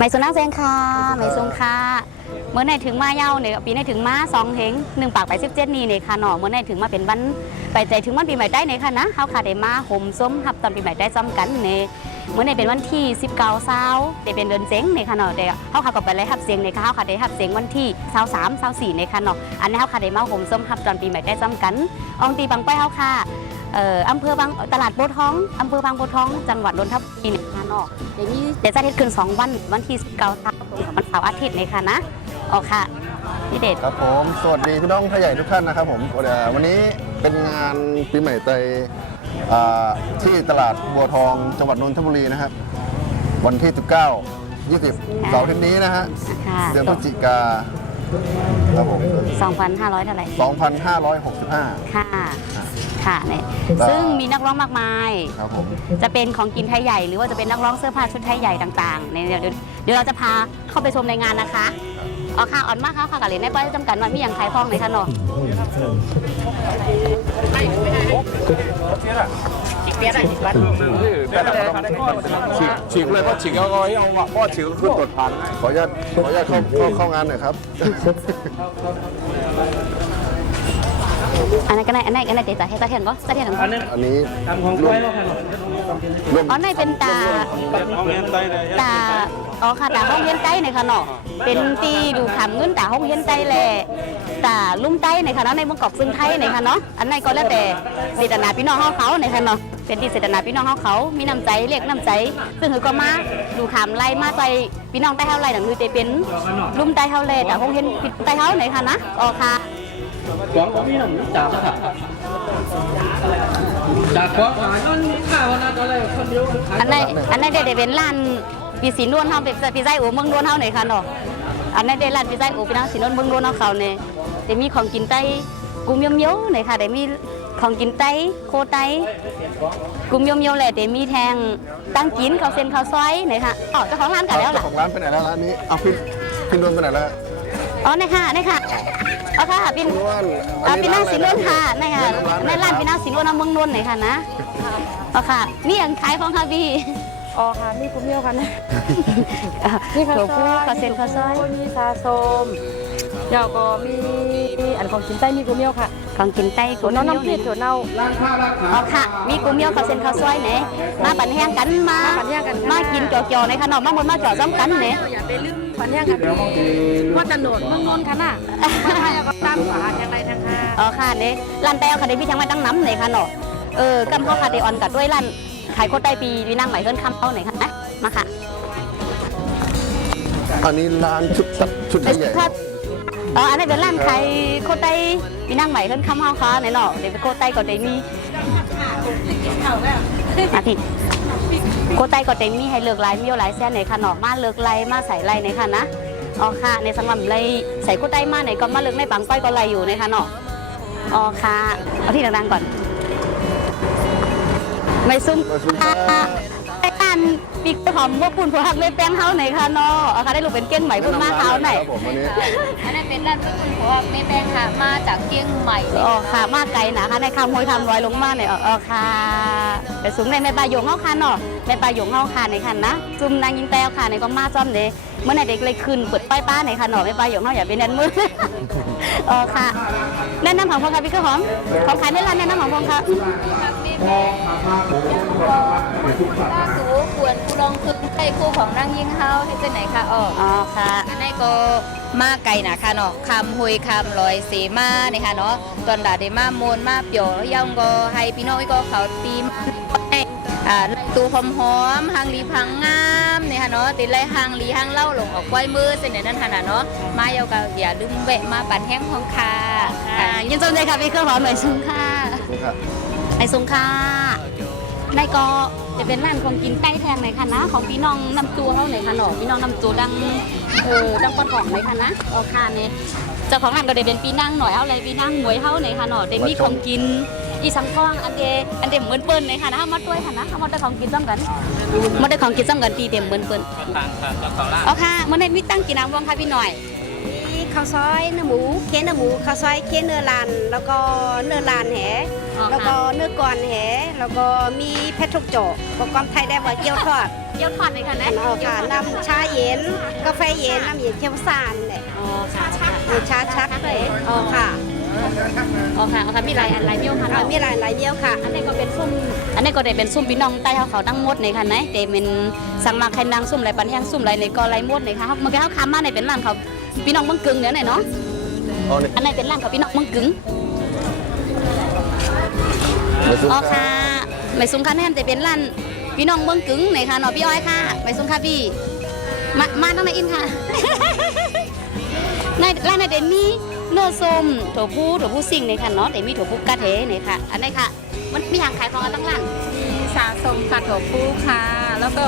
ไม่สุนัขเซงค่ะไม่ทรงค่ะเมื่อไหนถึงมาเย้าเนี่ยปีไหนถึงมา2เหง1 ปากไป17นี่เนี่ยค่ะเนาะเมื่อไหนถึงมาเป็นวันไปใจถึงวันปีใหม่ได้เนี่ยค่ะนะเขาค่ะได้มาห่มส้มหับตอนปีใหม่ได้ซ้ำกันเนี่ยเมื่อไหนเป็นวันที่19เช้าได้เป็นเดือนเซ็งเนี่ยค่ะเนาะเดี๋ยวเขาค่ะก็ไปเลยหับเสียงเนี่ยค่ะเขาค่ะได้หับเสียงวันที่23 24เนี่ยค่ะเนาะอันนี้เขาค่ะได้มาห่มส้มหับตอนปีใหม่ได้ซ้ำกันอองตีบังไปเขาค่ะอำเภอบางตลาดโพธิ์ทองอำเภอบางโพธิ์ทองจังหวัดนนทบุรีเนี่ยค่ะเนาะเดี๋ยวนี้เดี๋ยวจะได้คืน2วันวันที่19เช้าวันเสาร์อาทิตย์เนี่ยค่ะนะอ๋อค่ะพี่เดชครับผมสวัสดีพี่น้องไทยใหญ่ทุกท่านนะครับผมวันนี้เป็นงานปีใหม่ไทยที่ตลาดบัวทองจังหวัดนนทบุรีนะครับวันที่19 20เสาร์อาทิตย์นี้นะฮะเดือนพฤศจิกาครับผม2,500เท่าไหร่2,565ค่ะค่ะเนี่ยซึ่งมีนักร้องมากมายครับผมจะเป็นของกินไทยใหญ่หรือว่าจะเป็นนักร้องเสื้อผ้าชุดไทยใหญ่ต่างๆเนี่ยเดี๋ยวเราจะพาเข้าไปชมในงานนะคะอ๋อค่ะอ่อนมากค่ะค่ะกับเหรียญในป้ายจำกัดมันมีอย่างขายพองในค่ะเนาะฉีกเลยเพราะฉีกเอาไว้เอาเพราะฉีกขึ้นตรวจพันขออนุญาตเข้างานหน่อยครับอันนั้นก็ได้อันนั้นเดี๋ยวจะให้ตาเทียนก็ตาเทียนอันนี้ทำของกล้วยแล้วค่ะ อ๋อในเป็นตาอ๋อค่ะตาห้องเฮียนใต้ในค่ะเนาะเป็นตีดูขำเงินตาห้องเฮียนใต้แหละตาลุ่มใต้ในค่ะเนาะในเมืองกอกซึ่งไทยในค่ะเนาะอันนั้นก็แล้วแต่เจตนาพี่น้องเขาในค่ะเนาะเป็นที่เจตนาพี่น้องเขามีน้ำใจเรียกน้ำใจซึ่งคือก็มาดูขำไล่มาใจพี่น้องใต้เท่าไรหนังคือจะเป็นลุ่มใต้เท่าไรแต่ห้องเฮียนใต้เท่าในค่ะนะอ๋อค่ะหวังว่าพี่หนุ่มจากค่ะจากขวางนั่นข้าวนั่นอะไรคนเดียวอันนั้นเดี๋ยวเป็นร้านปีสีนวลเฮาเป็นปีไส้โอเมืองนวลเฮาไหนค่ะเนาะอันนั้นเดี๋ยวร้านปีไส้โอพี่น้องสีนวลเมืองนวลเฮาเขาเนี่ยจะมีของกินไต้กุ้มยมเยอะไหนค่ะเดี๋ยวมีของกินไต้โคไต้กุ้มยมเยอะแหละเดี๋ยวมีแทงตั้งกินข้าวเส้นข้าวซอยไหนค่ะอ๋อเจ้าของร้านกันแล้วล่ะเจ้าของร้านไปไหนแล้วร้านนี้เอาพี่นวลไปไหนแล้วอ๋อนี่ค่ะอ๋อค่ะพี่นั่งสีนวลค่ะนี่ค่ะในร้านพี่นั่งสีนวลเมืองนวลไหนค่ะนะอ๋อค่ะนี่อย่างขายของค่ะพี่อ๋อค่ะมีกุ้งเมี่ยวค่ะนะนี่ข้าวซอยข้าวเส้นข้าวซอยมีซาโซมเดี๋ยวก็มีอันของกินใต้มีกุ้งเมี่ยวค่ะของกินใต้กุ้งเมี่ยวน้ำพริกถั่วเน่าอ๋อค่ะมีกุ้งเมี่ยวข้าวเส้นข้าวซอยเนี่ยมาปั่นแห้งกันมากินจ่อๆในขนมมาหมดมาจ่อซ้ำกันเนี่ยอย่าไปลืมปั่นแห้งกันว่าถนนเมืองนนท์ค่ะน่ะมาให้ก็ตามฝาอย่างไรทางค่ะอ๋อค่ะเนี่ยร้านแต้วค่ะเดี๋ยวพี่ช่างมาตั้งน้ำเลยค่ะเนาะกำเข้าค่ะเดออนกับด้วยร้านขายโคตรได้ปีวินั่งใหม่เพิ่นคำเข้าหน่อยค่ะนะมาค่ะอันนี้ร้านชุดใหญ่อ๋ออันนี้เป็นร้านขายโคตรได้วินั่งใหม่เพิ่นคำเข้าค่ะไหนเนาะเดี๋ยวโคตรได้ก็ได้มีอาทิตย์โคตรได้ก็ได้มีให้เลือกลายมีหลายแซ่ไหนค่ะเนาะมาเลือกลายมาใส่ลายไหนค่ะนะอ๋อค่ะในสังคมเลยใส่โคตรได้มาไหนก็มาเลือกในปังก้อยก็ลายอยู่ในค่ะเนาะอ๋อค่ะเอาที่ดังๆก่อนไม่ซุ้มไอ้การปีกหอมพวกปุ่นพวกหักเลยแป้งเท้าไหนคะเนาะเอาค่ะได้ลูกเป็นเกี้ยงใหม่พุ่งมาเท้าไหนอันนั้นเป็นร้านปุ่นพวกไม่แป้งค่ะมาจากเกี้ยงใหม่อ๋อค่ะมาไกลนะคะในคำห้วยทำรอยลงมาเนี่ยอ๋อค่ะไปสูงในแม่ปลาหยงเข้าค่ะเนาะแม่ปลาหยงเข้าค่ะในคันนะจุ่มนางยิงแต้วค่ะในก็มาซ่อมเลยเมื่อไหร่เด็กเลยขึ้นเปิดป้ายป้าในคันเนาะแม่ปลาหยงเข้าอย่าไปแน่นมืออ๋อค่ะแนะนำของพ่อค่ะพี่ก็หอมของขายในร้านแนะนำของพ่อค่ะล่าสูควรผู้ลองคือใครคู่ของนางยิงเฮาให้เป็นไหนคะอ๋อค่ะอันนี้ก็มาไกลนะคะเนาะคำหุยคำลอยเสมาเนี่ยค่ะเนาะตอนดาเดมาโมนมาเปียวย่องก็ให้พี่น้องก็เขาตีมตูหอมหางลีพังงามเนี่ยค่ะเนาะติดไรหางลีหางเล่าหลงออกไว้มือเส้นไหนนั่นขนาดเนาะมาเยาก็อย่าลืมแวะมาปั่นแห้งของค่ะยินดีเลยค่ะพี่เครื่องหอมหน่อยซุ้งค่ะไอซุ้งค่ะในก็จะเป็นร้านของกินใกล้แทงไหนค่ะนะของพี่น้องนำตัวเขาไหนค่ะเนาะพี่น้องนำตัวดังปนของไหนค่ะนะอ๋อค่ะเนี่ยเจ้าของร้านก็ได้เป็นปีนั่งหน่อยเอาอะไรปีนั่งหมวยเท่าไหนค่ะเนาะได้มีของกินอีสังกองอันเดเหมือนเปิ้ลเลยค่ะนะมาด้วยค่ะนะมาได้ของกินซ้ำกันมาได้ของกินซ้ำกันตีเต็มเหมือนเปิ้ลอ๋อค่ะเมื่อไหร่มีตั้งกินน้ำว่างค่ะพี่หน่อยข้าวซอยเนื้อหมูเค้นเนื้อหมูข้าวซอยเค้นเนื้อลานแล้วก็เนื้อลานแหแล้วก็เนื้อกอนแหแล้วก็มีเพชรทุกโจกประกอบไทยได้ว่าเกี๊ยวทอด กี๊ยวทอดเลยค่ะนะ เอาค่ะน้ำชาเย็นกาแฟเย็นน้ำเย็นเคี่ยวซ่านแหละ อ๋อค่ะ ชาชักเลยอ๋อค่ะ อ๋อค่ะมีหลายอันหลายเมี่ยวค่ะ มีหลายเดียวค่ะ อันนี้ก็เป็นซุ่มอันนี้ก็ได้เป็นซุ่มพี่น้องใต้เขาตั้งมดในค่ะนะแต่เป็นสั่งมาใครนางซุ่มไรปันแห้งซุ่มไรในก็ไรมดในค่ะเมื่อกี้เขาคำมาในเป็นร้านเขาพี่น้องเมืองกึ่งเนี่ยไหนเนาะ อ๋อนี่ อันนี้เป็นร้านเขาพี่น้องเมืองกึ่ง ไม่ซุป อ๋อค่ะไม่ซุ้มค่ะแน่นแต่เป็นร้านพี่น้องเมืองกึ่งในค่ะเนาะพี่อ้อยค่ะไม่ซุ้มค่ะพี่มาต้องในอินค่ะ ในร้านในเดมี่เนื้อส้มถั่วผู้ซิ่งในค่ะเนาะแต่มีถั่วผู้กะเทในค่ะอันนี้ค่ะมันมีอย่างขายของกันตั้งร้าน สาสมค่ะถั่วพูค่ะ แล้วก็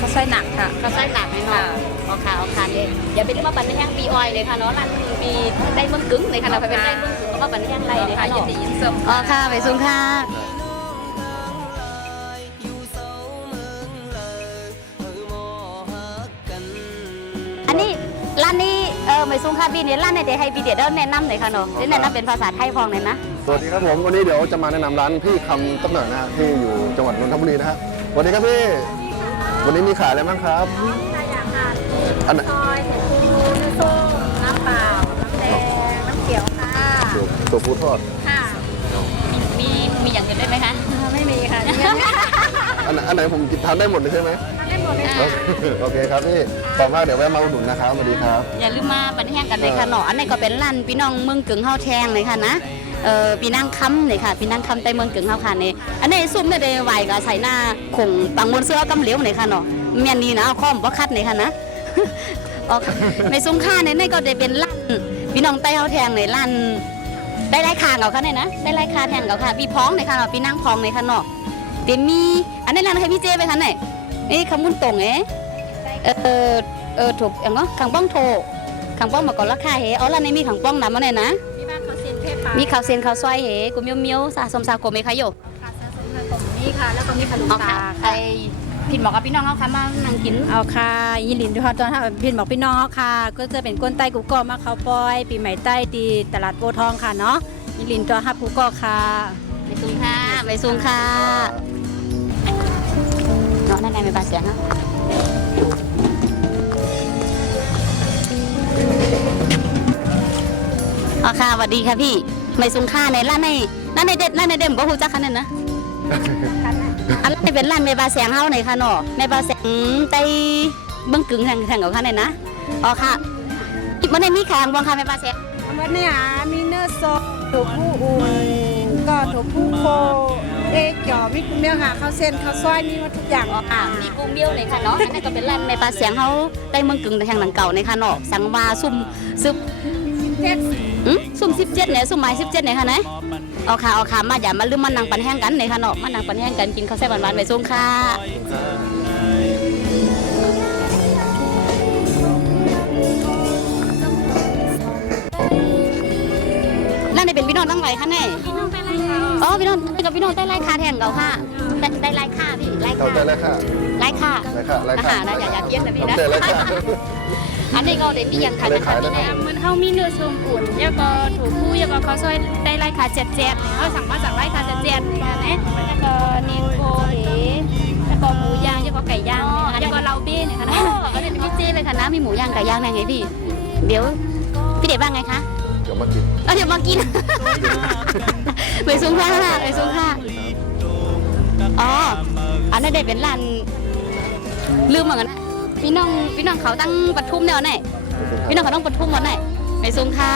ข้าวไส้หนักค่ะ เขาใส่หลักเลยเนาะเอาค่ะเลยอย่าไปที่มาปั่นในแห้งปีออยเลยค่ะเนาะร้านปีได้เมืองกึ่งเลยค่ะเราไปเป็นได้เมืองกึ่งก็มาปั่นในแห้งไรเลยค่ะเนาะ ยินสม อ๋อค่ะไปซุ้มค่ะอันนี้ร้านนี้ไม่ซุ้มค่ะพี่เนี่ยร้านในเดให้พี่เดี๋ยวแนะนำหน่อยค่ะเนาะแนะนำเป็นภาษาไทยพองเลยนะ สวัสดีครับผมวันนี้เดี๋ยวจะมาแนะนำร้านพี่คำตั้งหน่อยนะฮะที่อยู่จังหวัดนนทบุรีนะฮะสวัสดีครับพี่วันนี้มีขายอะไรบ้างครับอันไหน ซอยเห็ดปูน้ำส้มน้ำเปล่าน้ำแดงน้ำเขียวค่ะ ตัวฟูทอด ค่ะ มีอย่างอื่นได้ไหมคะ ไม่มีค่ะ อันไหนผมกินทานได้หมดเลยใช่ไหม ได้หมดเลย โอเคครับพี่ขอบมากเดี๋ยวแวะมาอุดหนุนนะครับสวัสดีครับ อย่าลืมมาปั่นแห้งกันเลยค่ะเนาะอันนี้ก็เป็นร้านพี่น้องเมืองกึ่งเฮาแทงเลยค่ะนะพี่นางคำเลยค่ะพี่นางคำใต้เมืองกึ่งเฮาค่ะเนี่ยอันนี้ซุ่มเนี่ยได้ไหวก็ใส่หน้าคงปังบนเสื้อกำเหลียวเลยค่ะเนาะเมียนนี่นะเอาข้อมบ่คัดเลยค่ะนะออกในซุ้มค่าเนี่ยนี่ก็ได้เป็นร้านพี่น้องใต้เฮาแทงในร้านได้ไล่คางเอาค่ะเนี่ยนะได้ไล่คาแทงเอาค่ะพี่พ้องเลยค่ะเนาะพี่นางพ้องเลยค่ะเนาะเดมีอันนี้ร้านใครพี่เจไปค่ะเนี่ยนี่คำมุนตรงถูกอย่างเนาะขังป้องโทขังป้องมาก่อนราคาเหเอาละในมีขังป้องนำมาเนี่ยนะ มีบ้านเขาเซียนเทพปลา มีข้าวเซนข้าวซอยเหกุมเมียวๆสะสมสาโกมีใครอยู่ ค่ะสะสมขนมนี่ค่ะ แล้วก็มีขนม เอา ตา ค่ะใคร ค่ะ ผิดหมอกับพี่น้องเขาค่ะมานั่งกิน เอาค่ะยินดีทุกท่านถ้าพี่บอกพี่น้องเขาค่ะ ก็จะเป็นก้นใต้กุ๊กกอมาเขาปอยปีใหม่ใต้ตีตลาดโพทองค่ะเนาะยินดีตัวฮับกุ๊กกอค่ะ ไปซุงค่ะไปซุงค่ะเนาะนั่นไงมีปลาเสียงนะเอาค่ะสวัสดีค่ะพี่ไม่ซุงค่าในร้านในเด็ดบ่ฮู้จักคันนั้นนะ อันนี้เป็นร้านแม่ปลาแสงเฮาในค่ะเนาะแม่ปลาแสงไต้เบิ่งกึ่งแห่งกับค่ะเนี่ยนะอ๋อค่ะมันได้มีขายบ้างค่ะแม่ปลาแสง วันนี้มีเนื้อสดถั่วผู้อุ่นก็ถั่วผู้โคเอ๊ะเกี่ยวมีกุ้งเมี่ยงค่ะข้าวเส้นข้าวซอยมีหมดทุกอย่าง อ๋อค่ะมีกุ้งเบี้ยวเลยค่ะเนาะอันนี้ก็เป็นร้านแม่ปลาแสงเฮาไต้เมืองกึ่งแห่งหลังเก่าในค่ะเนาะสั่งมาซุ่มซึบ เจ็ด ซุ่ม17เนี่ยซุ่มหมาย17เนี่ยค่ะนะเอาค่ะมาอย่ามาลืมมานั่งปันแห้งกันเลยค่ะเนาะมานั่งปันแห้งกันกินข้าวแซ่บหวานๆไปส่งค่ะร้านนี้เป็นพี่น้องตั้งไหนคะเนี่ยอ๋อพี่น้องกับพี่น้องได้ไล่คาแทงเก่าค่ะได้ไล่ค่าพี่ไล่ เอา ค่า ใจเลยค่ะ ไล่ค่า เลยค่ะเลย อา ค่ะ หารนะอย่าเกี้ยนนะพี่นะ เอาใจเลยค่ะ อันนี้ก็เดี๋ยวมีอย่างขายนะคะพี่แม่ มันเขามีเนื้อส้มอุ่นแล้วก็ถั่วผู้แล้วก็ข้าวซอยได้ไล่ขาเจ็ดเขาสั่งมาจากไล่ขาเจ็ดค่ะนะแล้วก็นินโกเหแล้วก็หมูย่างแล้วก็ไก่ย่างแล้วก็เราเบ้เนี่ยค่ะนะ อันนี้พี่เจ้เลยค่ะนะมีหมูย่างไก่ย่างไงพี่เดี๋ยวพี่เด็กบ้างไงคะ เดี๋ยวมากิน เดี๋ยวมากิน ไปซุ้มค่ะไปซุ้มค่ะอ๋ออันนี้เด็กเป็นร้านลืมเหมือนกันพี่น้องเขาตั้งปทุมเนี่ยไหนพี่น้องเขาต้องปทุมวันไหนไปซุ้มค่ะ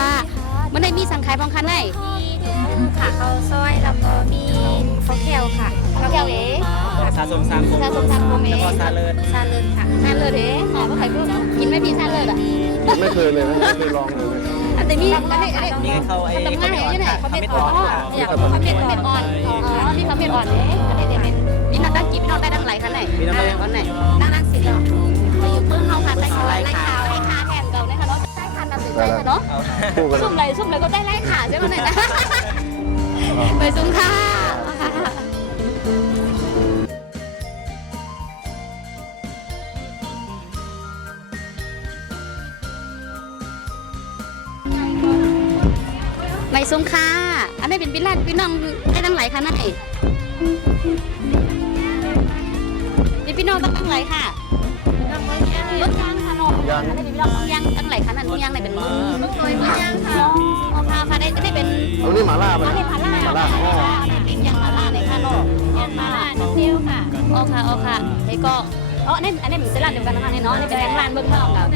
มันได้มีสังขายพองคันไหน ค่ะข้าวซอยแล้วก็มีข้าวแก้วค่ะ ข้าวแก้วเอ๋ สะสมสามโค ซาส้มซาโกเม แล้วก็ซาเลิศ ซาเลินค่ะ ซาเลิศเอ๋หอมว่าใครพูดกินไม่พี่ซาเลิศอ่ะ ไม่เคยเลยนะไม่เคยลองเลย แต่มีอันนี้ นี่เขาไอ้ ทำง่ายอยู่ที่ไหน เขา เขา ไม่ เม็ด ต่ อ่ อ อนอยากเขาเม็ดอ่อนมีเขาเม็ดอ่อนเอ๊ะอันนี้เดี๋ยวพี่น้องตั้งกี่พี่น้องได้ตั้งไหลคันไหนอันไหน นั่งสิเหรอ มาอยู่ปึ้งเขาค่ะไล่ขาแทนเก่าเนี่ยค่ะเนาะได้คันนำถึงใจค่ะเนาะ คู่กัน ซุ่มไรก็ได้ไล่ขาใช่ไหมเนี่ยนะไปซุ้มค่ะไม่ซุ้มค่ะอันนี้เป็นพี่น้องได้ตั้งไหลคันไหน นี่พี่น้องตั้งไหลค่ะเบิ้งยางค่ะน้องอันนี้พี่น้องยางตั้งไหลค่ะนั่นยางไหนเป็นมือเคยมือยางค่ะอ๋อค่ะได้เป็น เอานี่หมาล่าไป อันนี้พาร่า หมาล่าอ๋อ เป็นยางพาร่าเลยค่ะน้องยางพาร่านิดเดียวค่ะอ๋อค่ะไอ้ก็อ๋ออันนี้เป็นเซรั่มเดียวกันนะคะนี่เนาะนี่เป็นแบงค์ร้านเบิ้งนอกกับ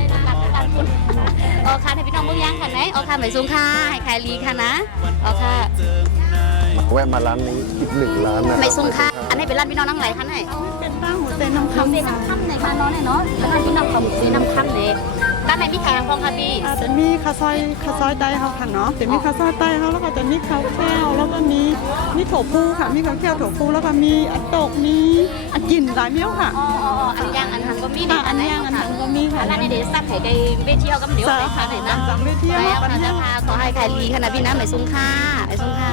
ร้านคุณอ๋อค่ะให้พี่น้องเบิ้งยางค่ะไหนอ๋อค่ะหมายสูงค่ะให้ขายลีค่ะนะอ๋อค่ะ แวะมาร้านนี้อีก1 ร้านนะครับ ไม่ซุ้มค่ะ อันนี้เป็นร้านพี่น้องนั่งไหลคะไหน เป็นบ้านหมูเส้นน้ำ คำเส้นน้ำค่ำไหนคะน้องเนี่ยเนาะแล้วก็พี่น้องคำเส้นน้ำค่ำเนี่ยด้านในมีแขงพองค่ะพี่ จะมีข้าวซอยไต้เขาค่ะเนาะจะมีข้าวซอยไต้เขาแล้วก็จะมีข้าวแก้วแล้วก็มีถั่วพูค่ะมีข้าวแก้วถั่วพูแล้วก็มีอัดตกมีอัดกินหลายเมี่ยวค่ะ อ๋ออันย่างอันหันก็มี ค่ะอันย่างอันนั้นก็มีค่ะ อันนั้นเดี๋ยวซักไข่ไก่เวทีเอากำเดี๋ยวไปค่ะไหนนะ จากเวที ไป มา เอา ปัน ค่ะ แห้ เจ้าง ค่ะขอให้ขายดีขนาดพี่นะไม่ซุ้มค่ะไม่ซุ้มค่ะ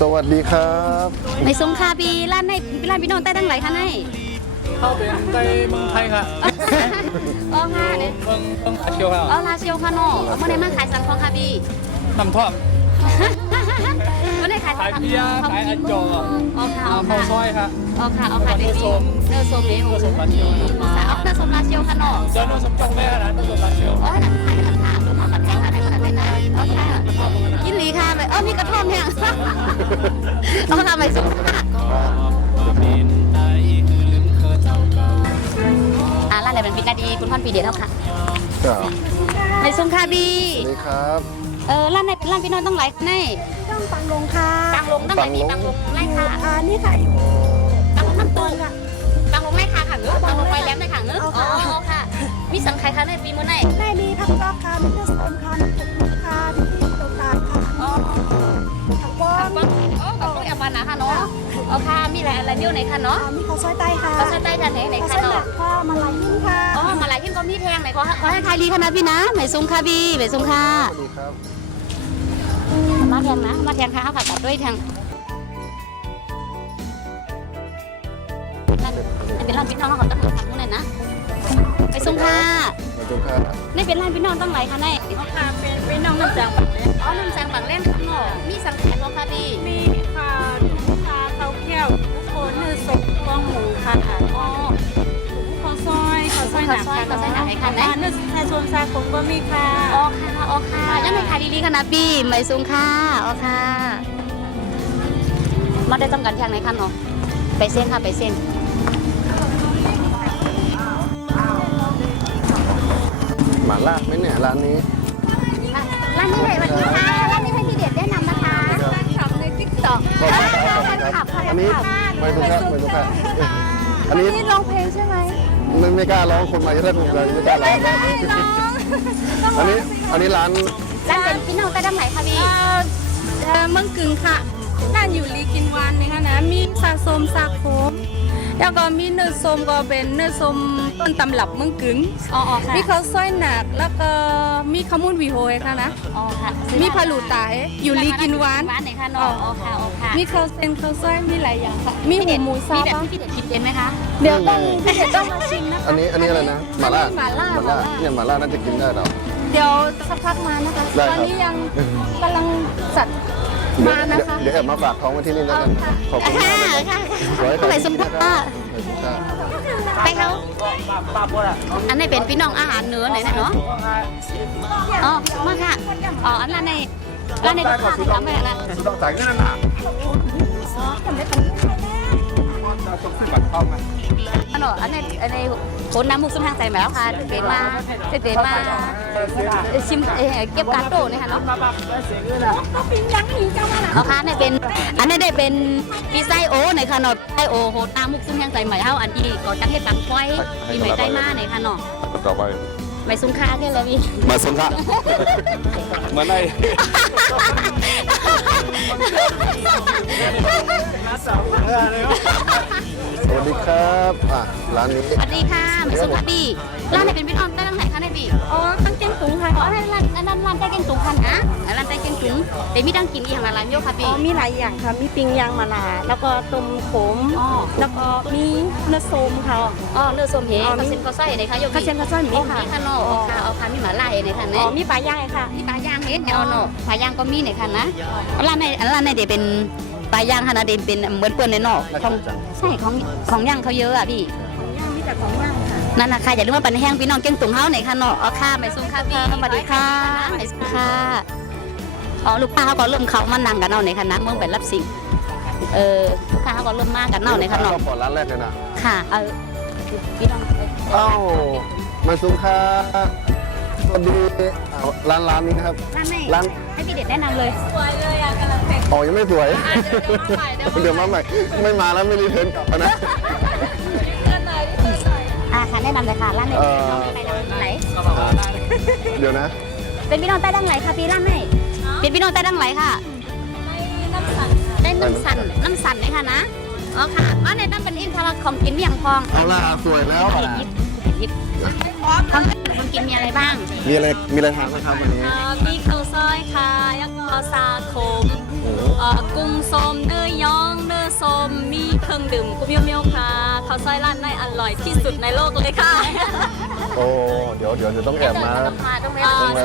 สวัสดีครับ ไม่ซุ้มค่ะพี่ร้านพี่น้องใต้ตั้งไหลคะไหน เข้าไปในเมืองไทยค่ะ อ๋อค่ะเนี่ย เมืองอาเชียวค่ะ อ๋อลาเชียวค่ะน้องเมื่อไหร่มาขายสังของค่ะพี่ น้ำท่อม ไม่ได้ขาย ขายเบียร์ขายอันจอ อ๋อค่ะ ข้าวซอยค่ะ อ๋อค่ะเดี๋ยวนี้เนื้อส้มเนี่ยโอ้โห ลาเชียว สาวเนื้อส้มลาเชียวค่ะน้อง เจ้าโน้สมจังแม่นะน้ำลาเชียว อ๋อนั่นขายกันถามดูมากันแข่งอะไรขนาดนั้นนะอ๋อค่ะยินดีค่ะไปมีกระท่อมเนี่ยเอามาทำอะไรส้มค่ะร้านไหนเป็นปิดนาดีคุณพ่อนปีเดียวเท่าค่ะ ครับ ในส้มค่ะบี สวัสดีครับ ร้านไหนเป็นร้านพี่น้องต้องไหลใน ต้องปังลงค่ะ ตังลงตั้งไหนมีตังลงไล่ค่ะ นี่ค่ะอยู่ ตังลงน้ำตูนตังลงไล่ค่ะค่ะเงื้อตังลงไฟแหลมในค่ะเงื้ออ๋อค่ะมีสังไข่ค่ะในปีมื้อไหน ได้มีผักกอกค่ะมีเนื้อสมค่ะมีผักลูกค่ะที่ตกตาลค่ะ อ๋อ ผักบอ ตั ล งอ๋อตังลงอย่าปานนะค่ะเนาะอ๋อค่ะมีอะไรนิ้วไหนค่ะเนาะ มีข้าวซอยไต้ค่ะ ก็ใช้ใต้กันไหนค่ะเนาะ ค่ะมาลายยิ่งค่ะ อ๋อมาหลายที่ก็มีแพงไหนขอให้ขายดีค่ะนะพี่นะไหมซุงค่ะพี่ไหมซุงค่ะ สวัสดีครับ มาแทงนะมาแทงค่ะเอาผักตัดด้วยแทงนั่นเป็นร้านพี่น้องเขาต้องทำนู่นเลยนะไปซุงค่ะ สวัสดีครับ นี่เป็นร้านพี่น้องต้องไหลค่ะใน ค่ะเป็นน้องน้ำจังปังเล่น อ๋อน้ำสังบังเล่นค่ะเนาะมีสังแขกค่ะพี่ มีค่ะข้าวแก้วทุกคนเนื้อสดกล้องหมูค่ะ อ๋อ ข้าวซอยหนักค่ะเนื้อแทนโซนซาผมก็มีค่ะ อ๋อค่ะอ๋อค่ะยังไม่ขายดีๆค่ะนะพี่ไหมซุงค่ะอ๋อค่ะมาได้ต้องการแทงไหนคะเนาะไปเส้นค่ะไปเส้น หมาล่าไหมเนี่ยร้านนี้ ร้านนี้เลยวันนี้ค่ะร้านนี้ให้พี่เด็ดแนะนำนะคะขับในติ๊กต็อก ขอบคุณครับอันนี้ไม่ถูกครับอันนี้ ร้องเพลงใช่ไหม ไม่กล้าร้องคนมาจะได้ถูกใจไม่กล้าร้องอันนี้ร้าน ร้านเป็นพี่น้องใต้ด้านไหนคะพี่ เมืองกึ่งค่ะร้านอยู่ลีกินวันนะคะนะมีซาส้มซาโคมแล้วก็มีเนื้อส้มก็เป็นเนื้อส้มต้นตำรับเมืองกึ่ง อ๋อค่ะ มีข้าวซอยหนักแล้วก็มีข้าวมุนวีโฮยค่ะนะ อ๋อค่ะ มีพาลูตายอยู่ลีกินหวาน ร้านไหนคะน้องอ๋อค่ะอ๋อค่ะ มีข้าวเส้นข้าวซอยมีหลายอย่างค่ะ มีหมูซา มีแบบ ปะ ที่พี่เด็ดกินเป็นไหมคะ เดี๋ยวต้องมาชิมนะคะ อันนี้อะไรนะหมาล่า หม่าล่า เนี่ยหมาล่าน่าจะกินได้เรา เดี๋ยวสักพักมานะคะ ได้ ต ค อ รั น บ นี้ยังกำลังจัดมานะคะ เดี๋ยวแอบมาฝากท้องไว้ที่นี่แล้วกันขอบคุณมากเลย ค่ะ ขอให้ ค่ะ ขาย สม ดี บูร นะ ณ์ ครับ ไปเขาอันนี้เป็นพี่น้องอาหารเนื้อไหนนะเนาะอ๋อมาค่ะอ๋ออันร้านในทุกทางทำไปละ สุดต้องจ่ายเงินนั่นน่ะต้องซื้อบัตรเข้ามา อันเนาะอันในคนน้ำมุกสุนทางใส่มาแล้วค่ะเด็ดมาชิมเก็บการโตเนี่ยค่ะเนาะเอาค่ะเนี่ยเป็นอันนี้ได้เป็นปีไส้โอในค่ะเนาะไส้โอโหตามุกสุนทางใส่ใหม่เท่าอันที่ก่อนจังเฮ็ดตังไฟปีใหม่ใต้มาในค่ะเนาะ ต่อไป ไม่ซุ้มค่าแค่แล้วพี่ มาสงค่ะ เหมือนไอ้ สวัสดีครับร้านนี้ สวัสดีค่ะไม่ซุ้มค่ะพี่ร้านไหนเป็นพี่ออนใต้ทางไหนคะเนี่ยพี่ อ๋อตั้งเก้งตุ๋งค่ะ อ๋อร้านใต้เก่งตุงค่ะนะร้านใต้เก่งตุงเดี๋ยวมีดังกินอีกอย่างละร้านโยค่ะพี่ มีหลายอย่างค่ะ มีปิ้งย่างมะนาวแล้วก็ต้มขม อ๋อ แล้วก็มีเนื้อส้มค่ะ อ๋อเนื้อส้มเหข้าวเส้นข้าวซอยในค่ะโย ข้าวเส้นข้าวซอยหมี มี ค่ะ ค่ะเนาะอ๋อค่ะเอาค่ะมีหมาล่าในค่ะ อ๋ เนี่ย อมีปลาย่างค่ะ มีปลาย่างเห นี้แนวเนาะปลาย่างก็มีเนี่ยค่ะนะร้านในเดี๋ยวเป็นปลาย่างค่ะนะเดี๋ยวเป็นเหมือนเปิ้ลในเนาะของใช่ของย่างเขาเยอะอ่ะพี่มีแต่ของย่างค่ะนั่นนะค่ะอย่าลืมว่าปันแห้งพี่น้องเก่งตุ่งเฮาไหนค่ะเนาะค่ะไม่ซุ้มค่ะพี่สวัสดีค่ะไม่ซุ้มค่ะลูกค้าเขาก็เริ่มเข้ามานั่งกันเนาะในค่ะนะเมืองเป็นรับสิ่งลูกค้าเขาก็เริ่มมากันเนาะในค่ะเนาะ ก่อนร้านแรกเลยนะ ค่ะพี่น้อง เอ้ามาซุ้มค่ะสวัสดีร้านนี้นะครับ ร้านให้พี่เด็ดแนะนำเลย สวยเลยอ่ะกำลังแต่ง อ๋อยังไม่สวย เดี๋ยวมาใหม่ เดี๋ยวมาใหม่ไม่มาแล้วไม่รีเทิร์นกลับมานะ เดินหน่อยดิเดินหน่อย ค่ะแนะนำเลยค่ะร้านไหนไปดังไหน เดี๋ยวนะ เป็นพี่น้องใต้ดังไหลค่ะพี่ร้านไหนเป็นพี่น้องใต้ดังไหลค่ะ น้ำสั่น ได้น้ำสั่นเลยค่ะนะอ๋อค่ะในนั้นเป็นอินทราของกินเมี่ยงพอง เอาล่ะสวยแล้ว เห็นยิบของกินมีอะไรบ้าง มีอะไรทานไหมครับวันนี้ มีข้าวซอยค่ะแล้วก็ซาโคมกุ้งส้มเนื้อย่างเนื้อส้มมีเครื่องดื่มกุ้งเมี่ยวค่ะข้าวซอยร้านไหนอร่อยที่สุดในโลกเลยค่ะ โอ้เดี๋ยวต้องแอบมา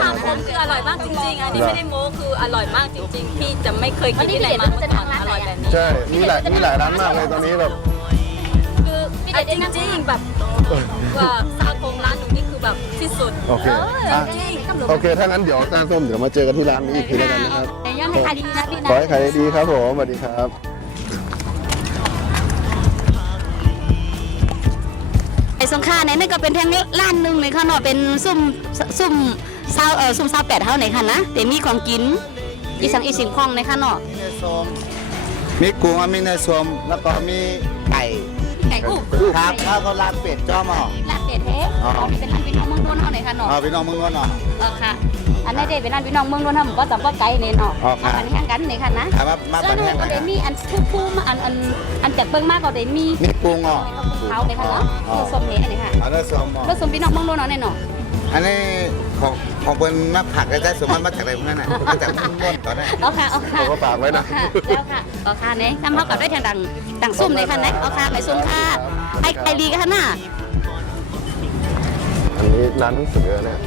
ซาโคมคืออร่อยมากจริงๆ อันนี้ไม่ได้โม้คืออร่อยมากจริงๆ พี่จะไม่เคยกินที่ไหนมาเมื่อก่อนอร่อยแบบนี้ ใช่มีหลายร้านมากเลยตอนนี้แบบ คือจริงๆแบบว่าซาโคมร้านหนูนี่คือแบบที่สุด โอเคโอเคถ้างั้นเดี๋ยวตาส้มเดี๋ยวมาเจอกันที่ร้านนี้อีกทีแล้วกันนะครับ ย่างให้ขายดีนะพี่นะ ขอให้ขายดีครับผมสวัสดีครับ ไอ้สงขลาเนี่ยนี่ก็เป็นแท่งร้านหนึ่งเลยค่ะเนาะเป็นซุ่มซาวแปดเท่าไหนค่ะนะแต่มีของกินอีสิงคองในค่ะเนาะ มีกุ้งมีเนื้อส้มแล้วก็มีไก่ ไก่อุ๊บ ครับแล้วก็ลาบเป็ดจ้อมอ ร้านเป็ดเทปเป็นร้านพี่น้องเมืองนนท์เท่าไหนค่ะเนาะ เอาพี่น้องมึงก็เนาะ ค่ะอันนี้เด็เป็นร้านพี่น้องเมืองนนท์ทำก็จำก็ไก่เนี่ยเนาะอันนี้กันเนี่ยค่ะนะ ถามมา แล้ว ปัน นู่ แห้ น ง ก็ นะ ได้มีอันผู้มาอันแต่เปิ้งมากก็ได้มี มีกุ้งอ่ะ เขาเนี่ยค่ะเนาะคือส้มเนี่ยอันนี้ค่ะ เอาเนื้อส้มอ่ะ แล้วส้มพี่น้องเมืองนนท์เนาะเนี่ยเนาะ อันนี้ของเป็นมะผักได้แต่สมมติมาจากไหนพวกนั้นน่ะมาจากพุ่งก้นก่อนนะ เอาค่ะ เราก็ฝากไว้นะ แล้วค่ะเอาค่ะเนี่ยทำเขากับได้ทางดังซุ่มเลยค่ะเนี่ยเอาค่ะไปซุ่มค่ะให้ใครดีกันน่ะ อันนี้ร้านรู้สึกเยอะเนี่ย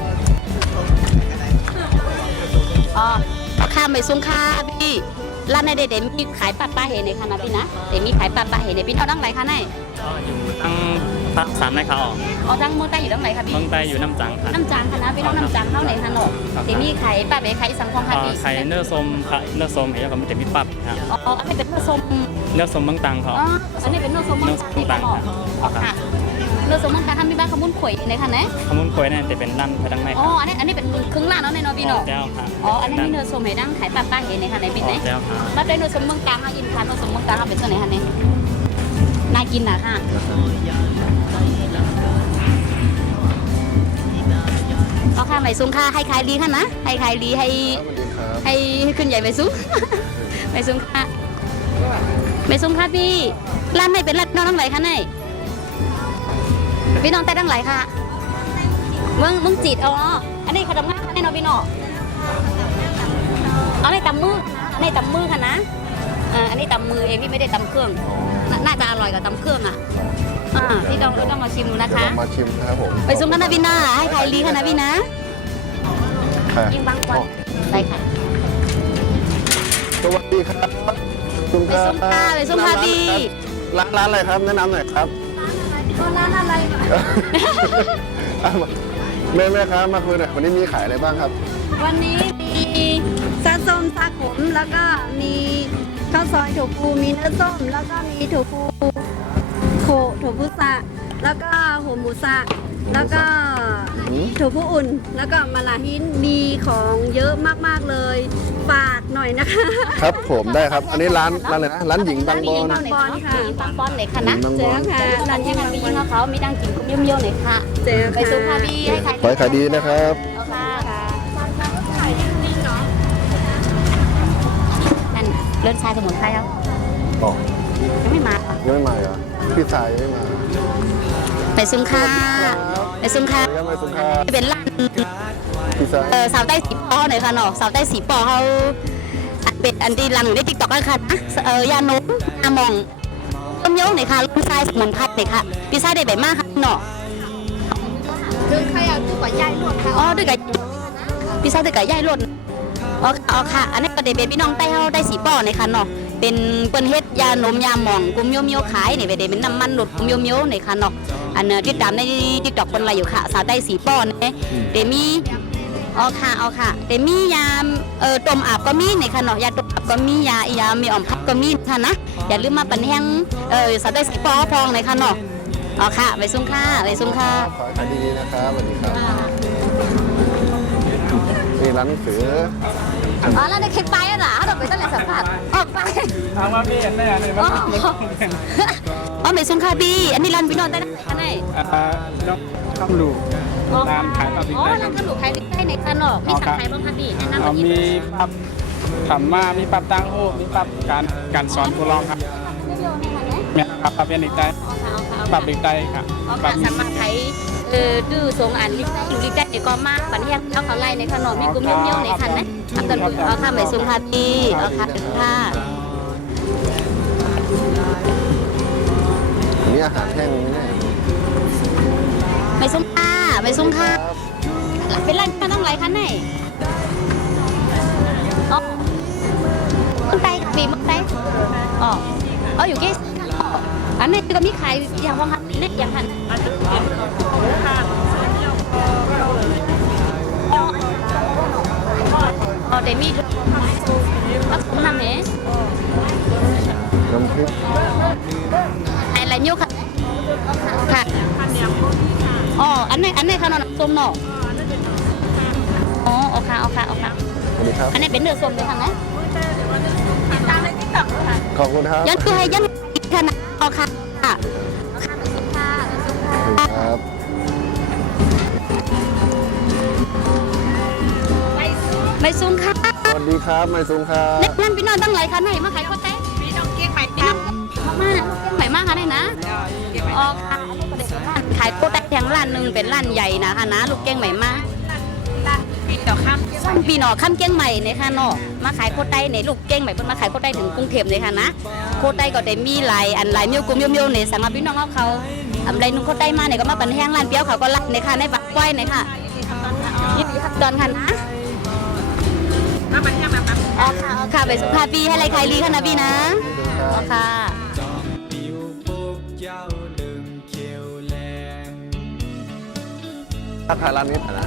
อ๋อเอาค่ะไปซุ่มค่ะพี่ร้านในเด็ดมีขายป้าเห็นในค่ะนะพี่นะเดี๋ยวมีขายป้าเห็นในพี่เอาดังไหนคะเนี่ย อยู่ตั้งภาคสามในเขา เอาดังเมืองใต้อยู่ดังไหนคะพี่ เมืองใต้อยู่น้ำจังค่ะ น้ำจางค่ะนะพี่น้องน้ำจางเท่าไหนคะเนาะเดี๋ยวมีขายป้าเบขายสังคองค่ะพี่ ไข่เนื้อส้มค่ะเนื้อส้มเห็นแล้วก็มันจะมีปั๊บครับ อ๋ออันนี้เป็นเนื้อส้ม เนื้อส้มเมืองตังเขา อ๋ออันนี้เป็นเนื้อส้มเมืองตางอ๋อค่ะเนื้อส้มเมืองตางทำมีบ้านขมุนข่อยในค่ะนะ ขมุนควยเนี่ยจะเป็นด้านไปทางใน อ๋ออันนี้เป็นครึ่งล้านเนาะในนอพี่เนาะ เจ้าค่ะ อ๋ออันนี้มีเนื้อส้มให้ดังขายป้าเห็นในค่ะในพี่ไหน เจ้าค่ะ รับได้เนื้อส้มเมืองตางค่ะอินค่ะเนื้อส้มเมืองตางเป็นตัวไหนคะเนี่ยน่ากินนะค่ะเอาค่ะไม่ซุ้มค่ะให้ขายดีค่ะนะให้ขายดีให้ สวัสดีครับ ให้ขึ้นใหญ่ไม่ซุ้ม ไม่ซุ้มค่ะไม่ซุ้มค่ะพี่ร้านไหนเป็นร้านน้องทั้งหลายคะไหนพี่น้องแต่ทั้งหลายค่ะมึงจีดเอาเนาะอันนี้ขนมง่ายแน่นอนพี่น้องเอาในตำมือในตำมือค่ะนะอันนี้ตำมือเองพี่ไม่ได้ตำเครื่องน่าจะอร่อยกว่าตำเครื่องอ่ะพี่ต้องมาชิมดูนะคะ มาชิมนะครับผม ไปซุ้มกันนะพี่นาให้ขายดีค่ะนะพี่นะ ค่ะ ยิ่งบางวันไปค่ะ สวัสดีครับ ไปซุ้มค่ะไปซุ้มค่ะพี่ ร้านอะไรครับแนะนำหน่อยครับ ร้านอะไร แม่ครับมาคุยหน่อยวันนี้มีขายอะไรบ้างครับ วันนี้มีซาส้มซาขมแล้วก็มีข้าวซอยถั่วพูมีเนื้อส้ม แล้วก็มีถั่วพูถั่วพูสะแล้วก็หัวหมูสะแล้วก็ถั่วพูอุ่น แล้วก็มะลาหินมีของเยอะมากๆเลยฝากหน่อยนะคะ ครับผมได้ครับ อันนี้ร้านอะไรนะร้านหญิงบางบอน บางบอนค่ะบางบอนเลยค่ะนะ เจ๊ค่ะ ร้านยังไงพี่เขามีดังกินกุ้งเยี่ยวๆหน่อยค่ะ เจ๊ ไปซุ้มค่ะพี่ให้ขาย ขอให้ขายดีนะครับ เอาค่ะนั่นเลื่อนชายสมุนไพรแล้ว อ๋อ ยังไม่มา ยังไม่มาเหรอพี่สายยังไม่มา ไปซุ้มค่ะไปซุ้มค่ะ ยังไม่สุขครับ เป็นร้าน พี่สาย สาวใต้สีปอหน่อยค่ะเนาะสาวใต้สีปอเขาเป็นอันที่รังอยู่ในติ๊กต็อกกันค่ะยาโนมอามองต้มยำหน่อยค่ะลูกชายสมุนไพรหน่อยค่ะพี่ชายได้แบบมากค่ะเนาะ คือใครอยากดูกว่าใหญ่รวดค่ะ อ๋อด้วยกับพี่ชายด้วยกับย่ายรถ อ๋อค่ะอันนี้ก็ได้เป็นพี่น้องใต้เฮาได้สีป้อในค่ะเนาะเป็นเปิ้นเฮ็ดยานมยาหม่องกุมโยมโยขายนี่ไปได้เป็นน้ำมันหลุดกุมโยมโยในค่ะเนาะอันติดตามใน TikTok เปิ้นว่าอยู่ค่ะสาวได้สีป้อนี่เดมีอ๋อค่ะเดมียาต้มอาบก็มีในค่ะเนาะยาต้มอาบก็มียามีอ่อมพัดก็มีค่ะนะอย่าลืมมาปันแห้งสาวได้สีป้อพองในค่ะเนาะอ๋อค่ะไปส่งค่ะ ขอให้ขายดีๆนะครับสวัสดีครับนี่ร้านหนังสือ อ๋อแล้วได้คลิปไปอ่ะนะเราไปตั้งแต่สัมผัสออกไปถามว่าพี่เห็นไหมอะไรบ้างอ๋อไม่ส่งค่ะพี่อันนี้ร้านพี่นอนได้ไหนน้องข้ามลูกร้านขายปลาบิ๊ก อ๋อ ได้ ร้านขนมขายบิ๊กได้ในขนมมีสั่งขายบ้างคะพี่แนะนำมาอีก มีปรับถามมามีปรับตั้งโอ้มีปรับการสอนผู้ลองครับแม่ครับปรับเป็นอีกได้ปรับอีกได้ค่ะ อ๋อค่ะสามารถใช้ดื้อทรงอันลิกได้หรือลิกได้เดี๋ยวก็มากปันแห้งเอาเขาไล่ในขนมมีกุ้งเยี่ยวในคันนะทำตลอดเอาค่ะไม่ส่งค่ะพี่เอาค่ะมีอาหารแห้งไหมเนี่ย ไม่ส่งค่ะเป็นร้านมาต้องไรคันไหนอ๋อมันไตปีมันไตอ๋ออยู่กี่อันนี้ก็มีขายอย่างว่าครับนี่อย่างหันอ๋อเดมี่รักผมทำไหม น้ำพริก อะไรนิ้วค่ะอ๋ออันนี้ค่ะนอนส้มเนาะอ๋อเอาค่ะ สวัสดีครับ อันนี้เป็นเนื้อส้มเลยค่ะนะตามในติ๊กต็อกค่ะ ขอบคุณครับ ยันคือให้ยันค่ะนะเอาค่ะครับ ไม่ซุ้มค่ะ สวัสดีครับไม่ซุ้มครับ นั่นพี่นอนตั้งไรคะไหนมาขายโคตรพี่น้องเกี้ยงใหม่พี่น้องมากใหม่มากค่ะนี่นะอ๋อค่ะขายโคตรแทงร้านหนึ่งเป็นร้านใหญ่นะคะนะลูกเกี้ยงใหม่มากปีหนอข้ามเกี้ยงใหม่ในค่ะเนาะมาขายโคตรในลูกเกี้ยงใหม่เพิ่นมาขายโคตรถึงกรุงเทพเลยค่ะนะโคตรก็ได้มีหลายอันหลายเมียวกุมเมียวในสำหรับพี่น้องเขาทำไรนุ่งโคตรมาเนี่ยก็มาปั่นแห้งร้านเปี๊ยวเขาก็รักในค่ะในบักไว้ในค่ะยินดีครับดอนค่ะนะค่ะไปสุภาพพี่ให้ไรใครรีค่ะนะพี่นะค่ะ ถ้าขายร้านนี้นะ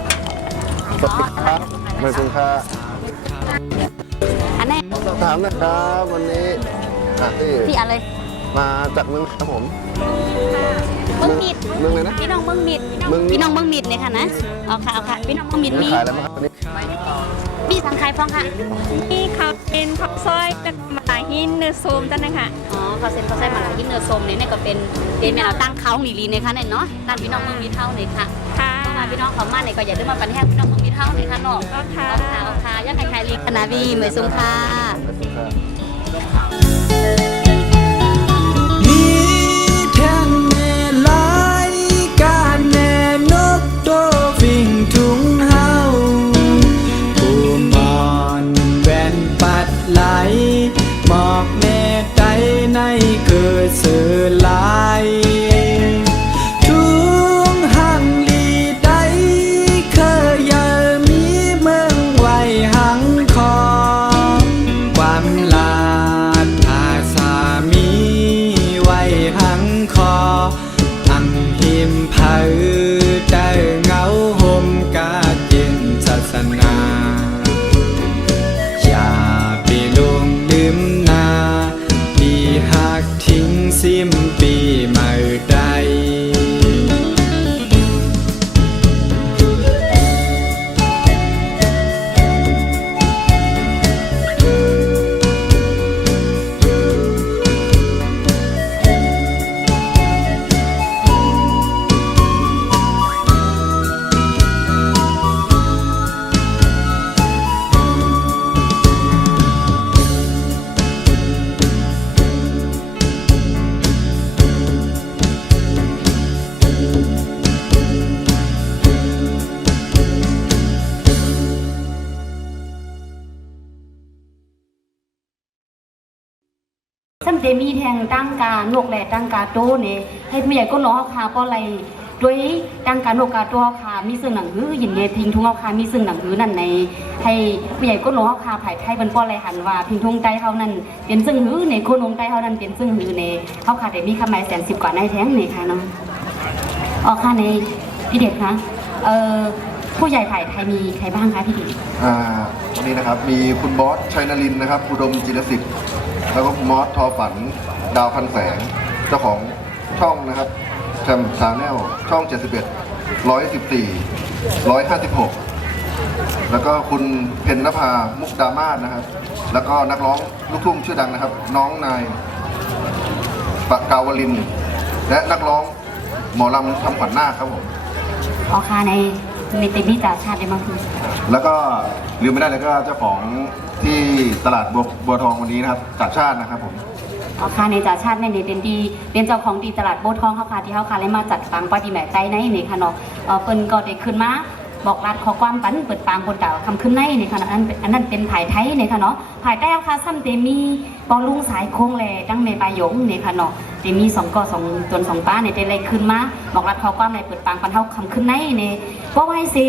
สวัสดีครับไม่ซุ้มครับ อันนี้ สอบถามนะครับวันนี้พี่อะไร มาจากเมืองครับผม เมืองมิด เมืองเลยนะ พี่น้องเมืองมิดพี่น้องเมืองมิดเนี่ยค่ะนะเอาค่ะพี่น้องเมืองมิดมี ขายอะไรบ้างครับวันนี้ มีสังขายฟองค่ะ นี่เขาเป็นข้าวซอยตะมาหินเนื้อโซมจ้ะนะคะ อ๋อเขาเซ็นเขาใส่มาที่เนื้อส้มเนี่ยก็เป็นเดนแมวตั้งเขาหนีลีเนี่ยค่ะเนี่ยเนาะร้านพี่น้องเมืองมิดเท่าเนี่ยค่ะ ค่ะ พี่น้องเขามาเนี่ยก็อย่าลืมมาปั่นแห้งพี่น้องเมืองมิดเท่าเนี่ยค่ะเนาะเอาค่ะยังใครรีคณะพี่เหมยซุงค่ะ ไม่ซุ้มครับ มีแท่งแม่ลายการแม่นกโตวิ่งทุ่งเฮาผู้มอนแว่นปัดไหลหมอกแม่ใจในเกิดเสือลายทุ่งหังลีใดเคยยามีเมืองไว้หังคอความลาดอาสามีไว้หังคออังหิมเผาใจเงาห่มกาเย็นศาสนาอย่าไปลงลืมนาปีหักทิ้งสิ้มปีเมื่อใด ซ้ำเดมีแทงตั้งกาหนวกแหล่ตั้งกาโตเนี่ยให้ผู้ใหญ่ก็ร้องคาเพราะอะไร ด้วยดังการโอกาสตัวเฮาค่ะมีซึ่งหนังหือยินเยพิงทุงเฮาค่ะมีซึ่งหนังหือนั่นในให้ผู้ใหญ่ก้นหลวงเฮาค่ะภายไทยบรรป้อไรหันว่าพิงทุงใต้เฮานั้นเป็นซึ่งหือในโคนลงใต้เฮานั้นเป็นซึ่งหือในเฮาค่ะได้มีคำหมาย110กว่าในแท้งนี่ค่ะเนาะอ๋อค่ะในพี่เด็ดคะผู้ใหญ่ฝ่ายไทยมีใครบ้างคะพี่เด็ดวันนี้นะครับมีคุณบอสชัยนรินทร์นะครับอุดมจิรสิทธิ์แล้วก็คุณมอสทอฝันดาวพันแสงเจ้าของช่องนะครับแชมป์ชาแนลช่อง 71 114 156แล้วก็คุณเพ็ญนภามุกดามาศนะครับแล้วก็นักร้องลูกทุ่งชื่อดังนะครับน้องนายปะกาวลินและนักร้องหมอลำทำขวัญนาคครับผมอ๋อค่ะในเต็มที่จากชาติได้มากขึ้นแล้วก็ลืมไม่ได้เลยก็เจ้าของที่ตลาดบัวทองวันนี้นะครับจากชาตินะครับผมอ๋อค่ะในจากชาติในเป็นดีเป็นเจ้าของดีตลาดบัวทองเขาค่ะที่เขาค่ะเลยมาจัดปังปาร์ตี้แม่ใจในนี่ค่ะเนาะเปิ้นก็ได้ขึ้นมาบอกรัดขอความปันเปิดปางคนเก่าคำขึ้นในนี่ค่ะอันนั้นเป็นภายไทยนี่ค่ะเนาะภายใต้เขาค่ะซ้ำเตมีปอลุงสายโค้งแลดังเมปายงนี่ค่ะเนาะเตมี2 กอ 2 ตน 2 ป้าเนี่ยได้เลยขึ้นมาบอกรัดขอความในเปิดปางปันเฮาคำขึ้นในนี่เพราะว่าให้สิ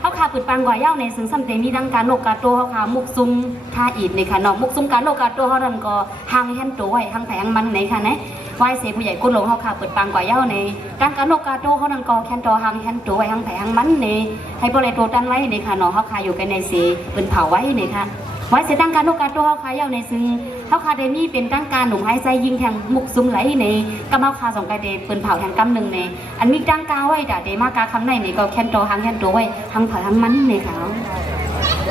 เขาขาเปิดปังกว่าเย้าในซึ่งซ้ำเตมีดังการโลกาโตเขาขามุกซุ่มท่าอีดนี่ค่ะเนาะมุกซุ่มการโลกาโตเขานั่นก็หางแห่นตัวไว้หางแผงมันในค่ะนะไหว้เสียผู้ใหญ่กุ้งหลงเขาขาเปิดปังกว่าเย้าในดังการโลกาโตเขานั่นก็แคนตัวหางแห่นตัวไว้หางแผงมันในให้บริโภคดันไว้นี่ค่ะเนาะเขาขาอยู่กันในสีเป็นเผาไว้นี่ค่ะไว้เสียตั้งการโลกาโตเขาขาเย้าในซึ่งเขาขาเดมี่เป็นตั้งการหนุ่มหายใจยิงแทงมุกซุ่มไหลในกำเอาขาสองกระเดปืนเผาแทงกำหนึ่งในอันมีตั้งกาไว้แต่เดมากาคำในนี่ก็แคนตัวหางแคนตัวไว้หางเผาหางมันนี่ค่ะ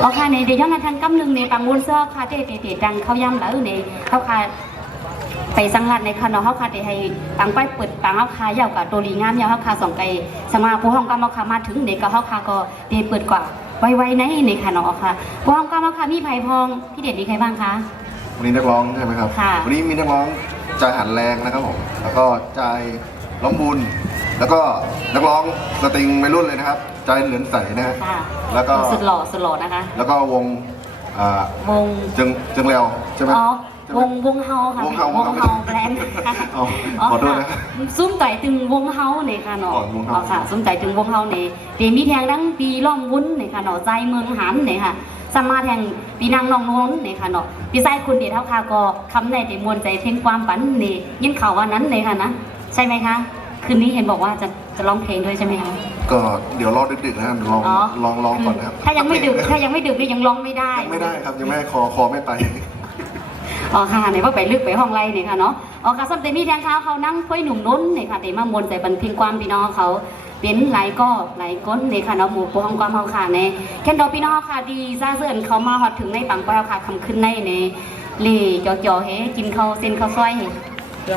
อ๋อค่ะในเดี๋ยวย้อนมาทางกำหนึ่งในปังวนเสื้อค่ะเตะดังเขาย่ำแล้วในเขาขาไปสังกัดในค่ะเนาะเขาขาเตะให้ปังไปเปิดปังเขาขาเยาวกับตัวลีงามยาวเขาขาสองไกสมาผู้ห้องกำเอาขามาถึงเด็กก็เขาขาก็เตะเปิดกว่าไวๆในนี่ค่ะเนาะค่ะผู้ห้องกำเอาขามีไผ่พองพี่เด็ดมีใครบ้างคะวันนี้นักร้องใช่ไหมครับวันนี้มีนักร้องใจหันแรงนะครับผมแล้วก็ใจร้องบุญแล้วก็นักร้องสตริงวัยรุ่นเลยนะครับใจเหลือนใสนะฮะแล้วก็สุดหล่อนะคะแล้วก็วงจึงเร็วใช่ไหมวงเฮาค่ะวงเฮาแบรนด์ขอโทษนะซุ้มใจถึงวงเฮาเนี่ยค่ะเนาะค่ะซุ้มใจถึงวงเฮาเนี่ยเดี๋ยวมีแทงดังปีล้อมวุ้นเนี่ยค่ะเนาะใจเมืองหันเนี่ยค่ะสมาแทงปีนางนองน้นเนี่ยค่ะเนาะพี่ชายคุณเดียเท่าค่ะก็คำในเดมวนใจเพ่งความฝันนี่ยินข่าวว่านั้นเลยค่ะนะใช่ไหมคะคืนนี้เห็นบอกว่าจะร้องเพลงด้วยใช่ไหมคะก็เดี๋ยวรอดึกๆนะลองก่อนนะครับถ้ายังไม่ดึกนี่ยังร้องไม่ได้ไม่ได้ครับยังไม่คอไม่ไปอ๋อค่ะในว่าไปลึกไปห้องไรเนี่ยค่ะเนาะอ๋อค่ะสัมเตมีแทงเขานั่งคุยหนุ่มน้นเนี่ยค่ะเตมามวนใจบันเพ็งความพี่น้องเขาเป็นหลายก้นเนี่ยค่ะเนาะหมู่ปูห้องความเขาค่ะในแค่ดอกพี่น้องค่ะดีซาเซิร์นเขามาฮอดถึงในปังปอยค่ะคำขึ้นในเล่จ่อเฮกินข้าวเส้นข้าวซอย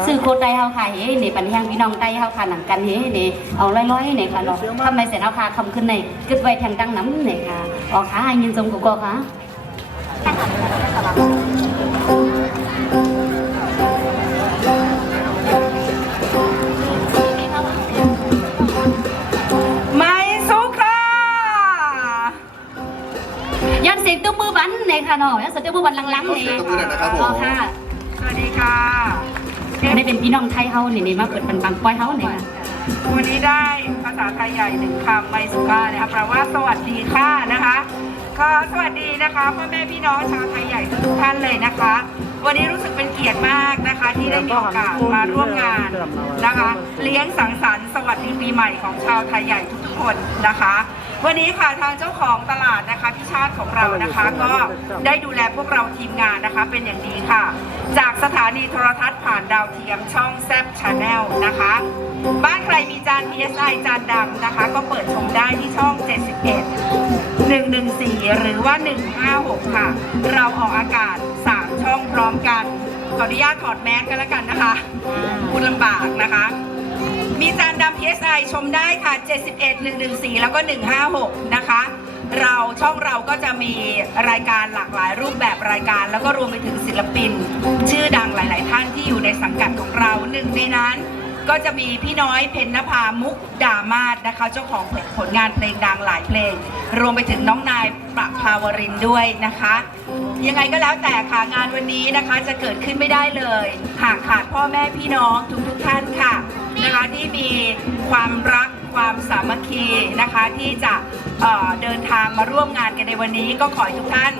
ซื้อโคตรไตเขาค่ะเฮเนี่ยปันแห้งพี่น้องไตเขาค่ะหนังกันเฮเนี่ยเอาร้อยๆเนี่ยค่ะเนาะทำไมเสร็จเขาค่ะคำขึ้นในกึดไว้แทงตั้งน้ำเนี่ยค่ะอ๋อค่ะยินทรงกูก็ค่ะยันเสียงตุ้มมือบันเลยค่ะเนาะยันเสียงตุ้มมือบันลังๆเลยตุ้มมือนะครับผมค่ะสวัสดีค่ะได้เป็นพี่น้องไทยเขาเนี่ยมาเปิดปังปอยเขาเนี่ยวันนี้ได้ภาษาไทยใหญ่1 คำไมสุก้านะคะแปลว่าสวัสดีค่ะนะคะก็สวัสดีนะคะพ่อแม่พี่น้องชาวไทยใหญ่ทุกท่านเลยนะคะวันนี้รู้สึกเป็นเกียรติมากนะคะที่ได้มีโอกาสมาร่วมงานนะคะเลี้ยงสังสรรค์สวัสดีปีใหม่ของชาวไทยใหญ่ทุกๆคนนะคะวันนี้ค่ะทางเจ้าของตลาดนะคะพี่ชาติของเรานะคะก็ได้ดูแลพวกเราทีมงานนะคะเป็นอย่างดีค่ะจากสถานีโทรทัศน์ผ่านดาวเทียมช่องแซ่บชาแนลนะคะบ้านใครมีจาน PSI จานดำนะคะก็เปิดชมได้ที่ช่อง 71 114 หรือว่า 156 ค่ะเราออกอากาศ3 ช่องพร้อมกันขออนุญาตถอดแมสกันแล้วกันนะคะคุณลำบากนะคะมีจานดำ PSI ชมได้ค่ะ 71 114 แล้วก็ 156 นะคะช่องเราก็จะมีรายการหลากหลายรูปแบบรายการแล้วก็รวมไปถึงศิลปินชื่อดังหลายๆท่านที่อยู่ในสังกัดของเราหนึ่งในนั้นก็จะมีพี่น้อยเพ็ญนภามุกดามาศนะคะเจ้าของผลงานเพลงดังหลายเพลงรวมไปถึงน้องนายประภาวรินทร์ด้วยนะคะยังไงก็แล้วแต่ค่ะงานวันนี้นะคะจะเกิดขึ้นไม่ได้เลยหากขาดพ่อแม่พี่น้องทุกท่านค่ะ นะคะที่มีความรักความสามัคคีนะคะที่จะเดินทางมาร่วมงานกันในวันนี้ก็ขอให้ทุกท่าน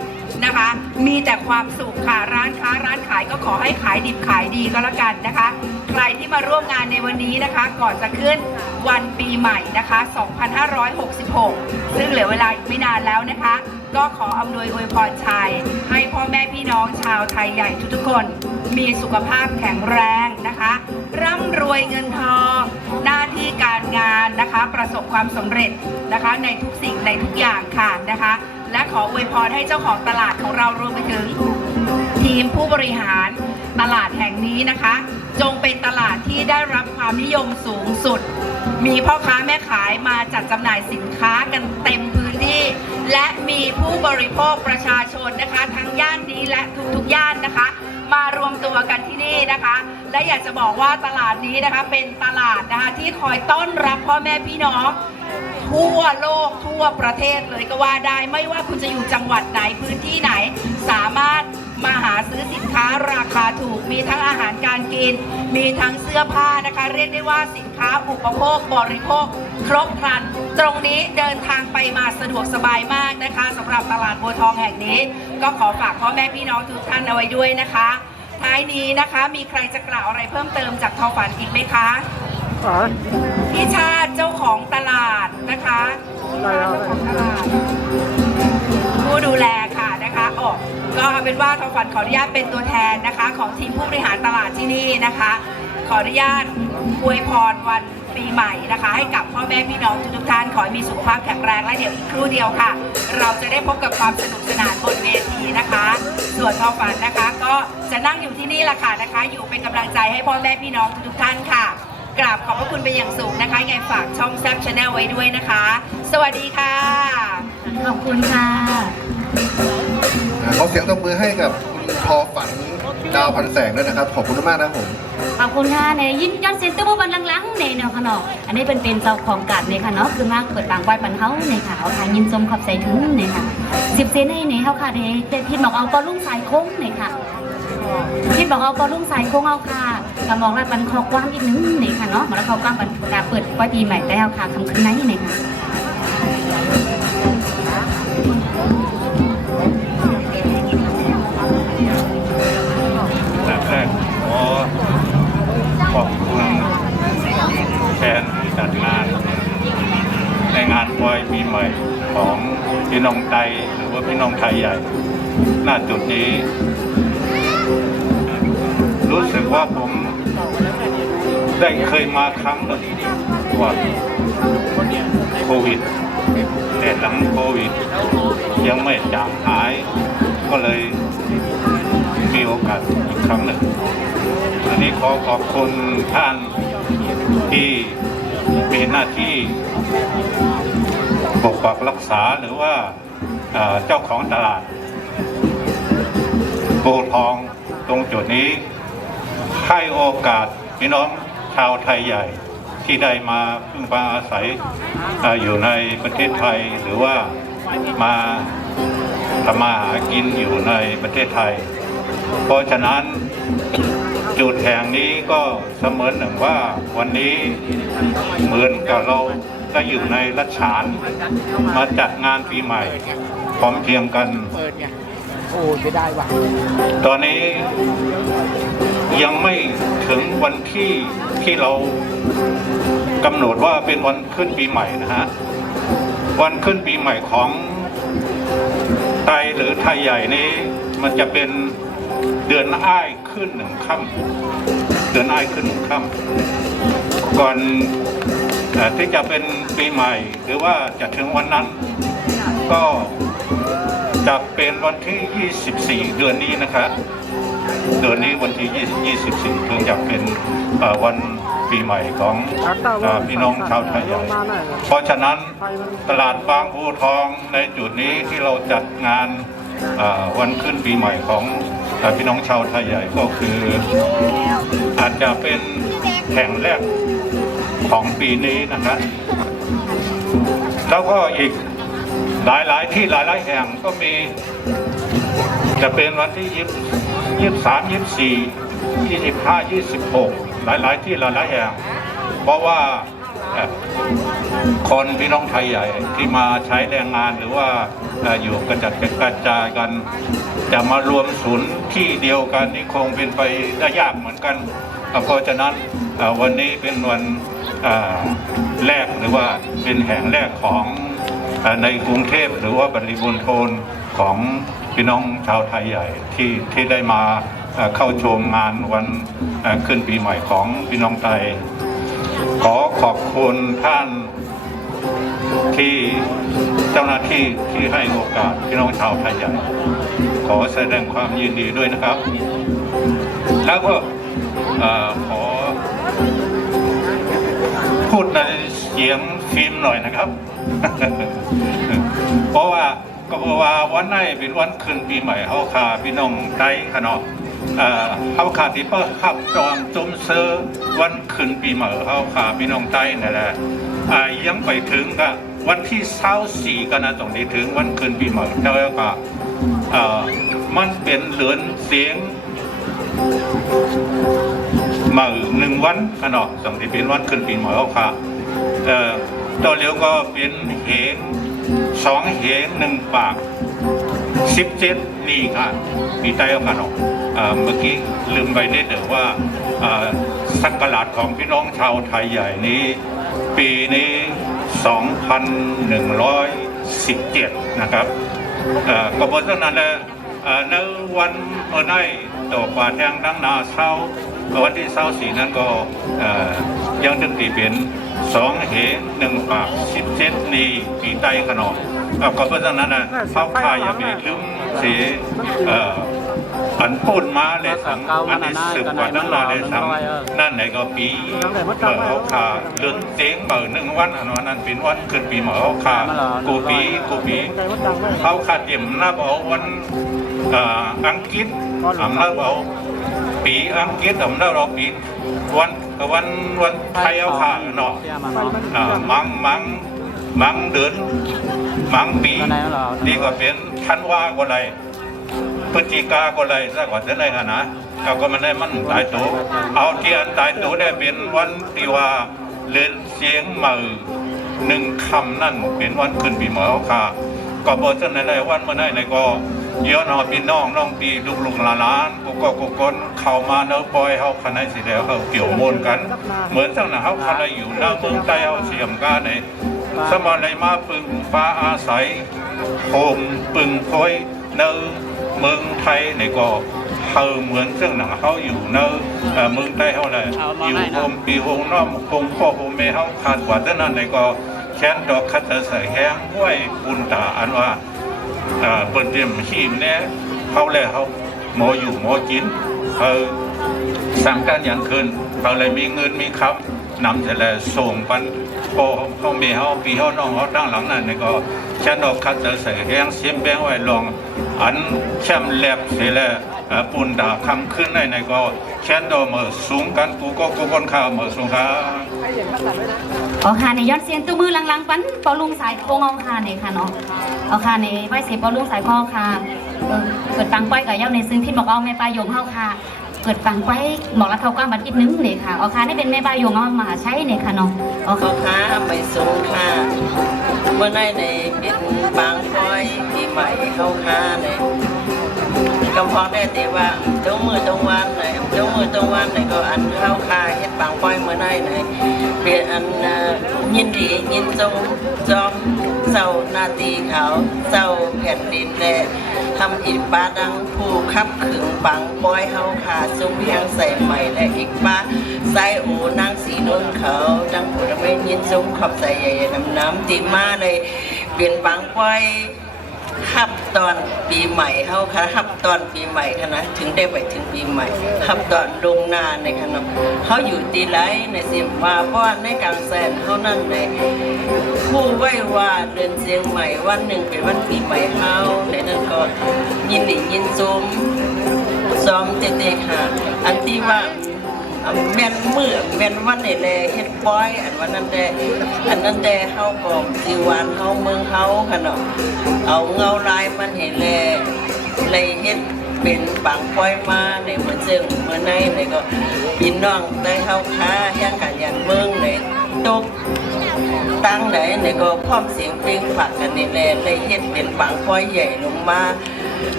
นะคะมีแต่ความสุขค่ะร้านค้าร้านขายก็ขอให้ขายดิบขายดีก็แล้วกันนะคะใครที่มาร่วมงานในวันนี้นะคะก่อนจะขึ้นวันปีใหม่นะคะ 2566 ซึ่งเหลือเวลาอีกไม่นานแล้วนะคะก็ขออำนวยอวยพรชัยให้พ่อแม่พี่น้องชาวไทยใหญ่ทุกๆคนมีสุขภาพแข็งแรงนะคะร่ำรวยเงินทองหน้าที่การงานนะคะประสบความสำเร็จนะคะในทุกสิ่งในทุกอย่างค่ะนะคะและขออวยพรให้เจ้าของตลาดของเรารวมไปถึงทีมผู้บริหารตลาดแห่งนี้นะคะจงเป็นตลาดที่ได้รับความนิยมสูงสุดมีพ่อค้าแม่ขายมาจัดจำหน่ายสินค้ากันเต็มพื้นที่และมีผู้บริโภคประชาชนนะคะทั้งย่านนี้และทุกๆย่านนะคะมารวมตัวกันที่นี่นะคะและอยากจะบอกว่าตลาดนี้นะคะเป็นตลาดนะคะที่คอยต้อนรับพ่อแม่พี่น้องทั่วโลกทั่วประเทศเลยก็ว่าได้ไม่ว่าคุณจะอยู่จังหวัดไหนพื้นที่ไหนสามารถมาหาซื้อสินค้าราคาถูกมีทั้งอาหารการกินมีทั้งเสื้อผ้านะคะเรียกได้ว่าสินค้าอุปโภคบริโภคครบครันตรงนี้เดินทางไปมาสะดวกสบายมากนะคะสำหรับตลาดบัวทองแห่งนี้ก็ขอฝากพ่อแม่พี่น้องทุกท่านเอาไว้ด้วยนะคะท้ายนี้นะคะมีใครจะกล่าวอะไรเพิ่มเติมจากทอฝันอีกไหมคะพี่ชาติเจ้าของตลาดนะคะผู้ดูแลค่ะนะคะก็เอาเป็นว่าทอฝันขออนุญาตเป็นตัวแทนนะคะของทีมผู้บริหารตลาดที่นี่นะคะขออนุญาตอวยพรวันปีใหม่นะคะให้กับพ่อแม่พี่น้องทุกท่านขอให้มีสุขภาพแข็งแรงและเดี๋ยวอีกครู่เดียวค่ะเราจะได้พบกับความสนุกสนานบนเวทีนะคะส่วนทอฝันนะคะก็จะนั่งอยู่ที่นี่แหละค่ะนะคะอยู่เป็นกำลังใจให้พ่อแม่พี่น้องทุกท่านค่ะกราบขอบพระคุณเป็นอย่างสูงนะคะไงฝากช่องแซบชาแนลไว้ด้วยนะคะสวัสดีค่ะขอบคุณค่ะขอเสียงตบมือให้กับคุณทอฝันดาวพันแสงด้วยนะครับขอบคุณมากนะครับผม ขอบคุณค่ะในยินย้อนเซ็นเตอร์บันลังๆในแนวขนมอันนี้เป็นเจ้าของการในค่ะเนาะคือมากเปิดปางไว้ปันเฮาในค่ะเอาทางยินจมขอบใส่ถึงในค่ะ10 เซนในเฮาค่ะในพิดบอกเอาปอลุ่งสายโค้งในค่ะพิดบอกเอาปอลุ่งสายโค้งเอาค่ะกระมองแล้วปันคอกว้างอีกนึงในค่ะเนาะมาแล้วเขากว้างปันเปิดไว้ปีใหม่แล้วค่ะคำคืนนั้นในค่ะแรกขอบคุณแทนที่จัดงานในงานปล่อยปีใหม่ของพี่น้องไทยหรือว่าพี่น้องไทยใหญ่ณจุดนี้รู้สึกว่าผมได้เคยมาครั้งหนึ่งก่อนโควิดแต่หลังโควิดยังไม่จางหายก็เลยมีโอกาสอีกครั้งหนึ่งอันนี้ขอขอบคุณท่านที่มีหน้าที่ปกปักรักษาหรือว่าเจ้าของตลาดโพธิ์ทองตรงจุดนี้ให้โอกาสพี่น้องชาวไทยใหญ่ที่ได้มาพึ่งพาอาศัยอยู่ในประเทศไทยหรือว่ามาทำมาหากินอยู่ในประเทศไทยเพราะฉะนั้นจุดแห่งนี้ก็เสมือนหนึ่งว่าวันนี้เหมือนกับเราได้อยู่ในรัชฉานมาจัดงานปีใหม่พร้อมเพรียงกันตอนนี้ยังไม่ถึงวันที่เรากำหนดว่าเป็นวันขึ้นปีใหม่นะฮะวันขึ้นปีใหม่ของไทยหรือไทยใหญ่นี้มันจะเป็นเดือนอ้ายขึ้น1 ค่ำเดือนอ้ายขึ้น1 ค่ำก่อนที่จะเป็นปีใหม่หรือว่าจะถึงวันนั้นก็จะเป็นวันที่24เดือนนี้นะครับเดือนนี้วันที่24ถึงจะเป็นวันปีใหม่ของพี่น้องชาวไทยใหญ่เพราะฉะนั้นตลาดบางบัวทองในจุดนี้ที่เราจัดงานวันขึ้นปีใหม่ของพี่น้องชาวไทยใหญ่ก็คืออาจจะเป็นแห่งแรกของปีนี้นะครับแล้วก็อีกหลายที่หลายแห่งก็มีจะเป็นวันที่23 24 25 26หลายที่หลายแห่ง เพราะว่าคนพี่น้องไทยใหญ่ที่มาใช้แรงงานหรือว่าอยู่กระจัดกระจายกันจะมารวมศูนย์ที่เดียวกันนี่คงเป็นไปได้ยากเหมือนกันเพราะฉะนั้นวันนี้เป็นวันแรกหรือว่าเป็นแห่งแรกของในกรุงเทพหรือว่าปริมณฑลของพี่น้องชาวไทยใหญ่ที่ได้มาเข้าชมงานวันขึ้นปีใหม่ของพี่น้องไทยขอขอบคุณท่านที่เจ้าหน้าที่ที่ให้โอกาสพี่น้องชาวไทยใหญ่ขอแสดงความยินดีด้วยนะครับแล้วก็ขอพูดในเสียงฟิล์มหน่อยนะครับ เพราะว่าวันไหนเป็นวันขึ้นปีใหม่เฮาคาพี่น้องไทยขนาดเฮาคาที่เปิดขับจองจุ่มเซอร์วันขึ้นปีใหม่เฮาคาพี่น้องไทยนั่นแหละยังไปถึงก็วันที่24กันนะตรงนี้ถึงวันขึ้นปีใหม่เจ้าก็มันเป็นเหลือนเสียงมา1 วันขนาดตรงที่เป็นวันขึ้นปีใหม่เฮาคาต่อเร็วก็เป็นเหง2เหง1 ปาก17นี่ค่ะมีใจเอากันออกเมื่อกี้ลืมไปนิดเดียวว่าศักราชของพี่น้องชาวไทยใหญ่นี้ปีนี้ 2117 นะครับก็เพราะฉะนั้นในวันเมื่อไหร่ต่อป่าแทงดังนาเศร้าวันที่24นั้นก็ยังดึงตีเป็น2เหง1 ปาก17นี่ปีใต้ขนมก็เพราะฉะนั้นเขาขายอย่าไปลืมเสียอันพูดมาเลยสังอันนี้สืบกว่านั้นมาเลยสังนั่นไหนก็ปีเขาขาเลือนเสียง1 วันอันนั้นเป็นวันขึ้นปีหมอเขาขากูปีเขาขาเต็มหน้าเอาวันอังกฤษอำนาจเอาปีอังกฤษอำนาจเราปีวันไทยเอาขาเนาะมังเดือนมังปีนี่ก็เป็นธันวาก็ได้พฤศจิกาก็ได้ซะก่อนจะได้กันนะเอาก็มันได้มันตายตัวเอาที่อันตายตัวได้เป็นวันที่ว่าเล่นเสียงมือ1 คำนั่นเป็นวันขึ้นปีหมอเอาขาก็บอกจะในวันเมื่อไหร่ก็เยอะนอพี่น้องปีลูกหลานกุกคนเข้ามาเนื้อปอยเขาคณะสิแล้วเขาเกี่ยวมนกันเหมือนตั้งแต่เขาคณะอยู่หน้าเมืองใต้เขาเสียมกันในสมัยไรมาปึงฟ้าอาศัยโฮมปึงคอยเนื้อเมืองไทยในก็เขาเหมือนซึ่งหนังเขาอยู่เนื้อเมืองใต้เขาเลยอยู่โฮมปีโฮมน้อมโฮมพ่อโฮมแม่เขาขาดกว่าเท่านั้นในก็แค้นดอกคัตใส่แห้งห้วยปุนตาอันว่าเปิดเตรียมขีมเนี่ยเขาเลยเขาหมออยู่หมอกินเขาสั่งการอย่างคืนเขาเลยมีเงินมีคำนำแต่ละส่งปันพอเขาเมียเขาปีเขาน้องเขาตั้งหลังนั่นนี่ก็แค่ดอกคัตใส่แห้งเสียมแบงไว้ลองอันแช่มแลบเสียแล้วปุนตาคำขึ้นในก็แค่ดอกมือสูงกันกูคนข้าวมือสูงครับเอาค่ะในยอดเสียงตัวมือลังๆปันเปาลุงสายโค้งเอาค่ะในค่ะเนาะเอาค่ะในไหว้เสียเปาลุงสายคอค่ะเกิดปังป้อยกับเย้าในซึ่งพี่บอกเอาแม่ปลายงเข้าค่ะเกิดปังป้อยบอกแล้วเขาก้ามบัดอีกนึงเนี่ยค่ะเอาค่ะนี่เป็นแม่ปลายงเอามาใช้เนี่ยค่ะเนาะเอาค่ะไปส่งค่ะเมื่อไหร่ในเป็นปังป้อยปีใหม่เข้าค่ะเนี่ยกำพองได้แต่ว่าตรงมือตรงวันเลยตรงมือตรงวันเลยก็อันเข้าคาเฮ็ดปังป้อยเมื่อไหร่เลยเปลี่ยนอันยินดียินจงจอมเจ้านาตีเขาเจ้าแผ่นดินแลทำอิฐปาดังผู้ขับขึงปังป้อยเข้าคาซุ้มเพียงใส่ใหม่และอีกป้าใส่โอนางสีนุ่นเขาดังผู้ไม่ยินจงขอบใส่ใหญ่น้ำตีมาเลยเปลี่ยนปังป้อยขับตอนปีใหม่เขาค่ะขับตอนปีใหม่ค่ะนะถึงได้ไปถึงปีใหม่ขับตอนลงนาในขนมเขาอยู่ตีไรในเสียงมาเพราะในกลางแสนเขานั่นเลยผู้ไว้ว่าเดินเสียงใหม่วันหนึ่งเป็นวันปีใหม่เขาในนั้นก็ยินดียินซุ้มซ้อมเตะๆค่ะอันที่ว่าแม่นมือแม่นวันไหนแลเฮ็ดป้อยอันวันนั้นแต่เฮาบอกสิวานเฮาเมืองเฮาค่ะเนาะเอาเงาลายมันเห็นแลเฮ็ด เป็นบางปอยมาในเมื่อเจิงเมื่อในในก็พี่น้องได้เข้าค้าแห่งการยันเมืองในตกตั้งไหนในก็พร้อมเสียงเพลงฝากกันนี่แหละเลยเฮ็ดเป็นบางปอยใหญ่ลงมา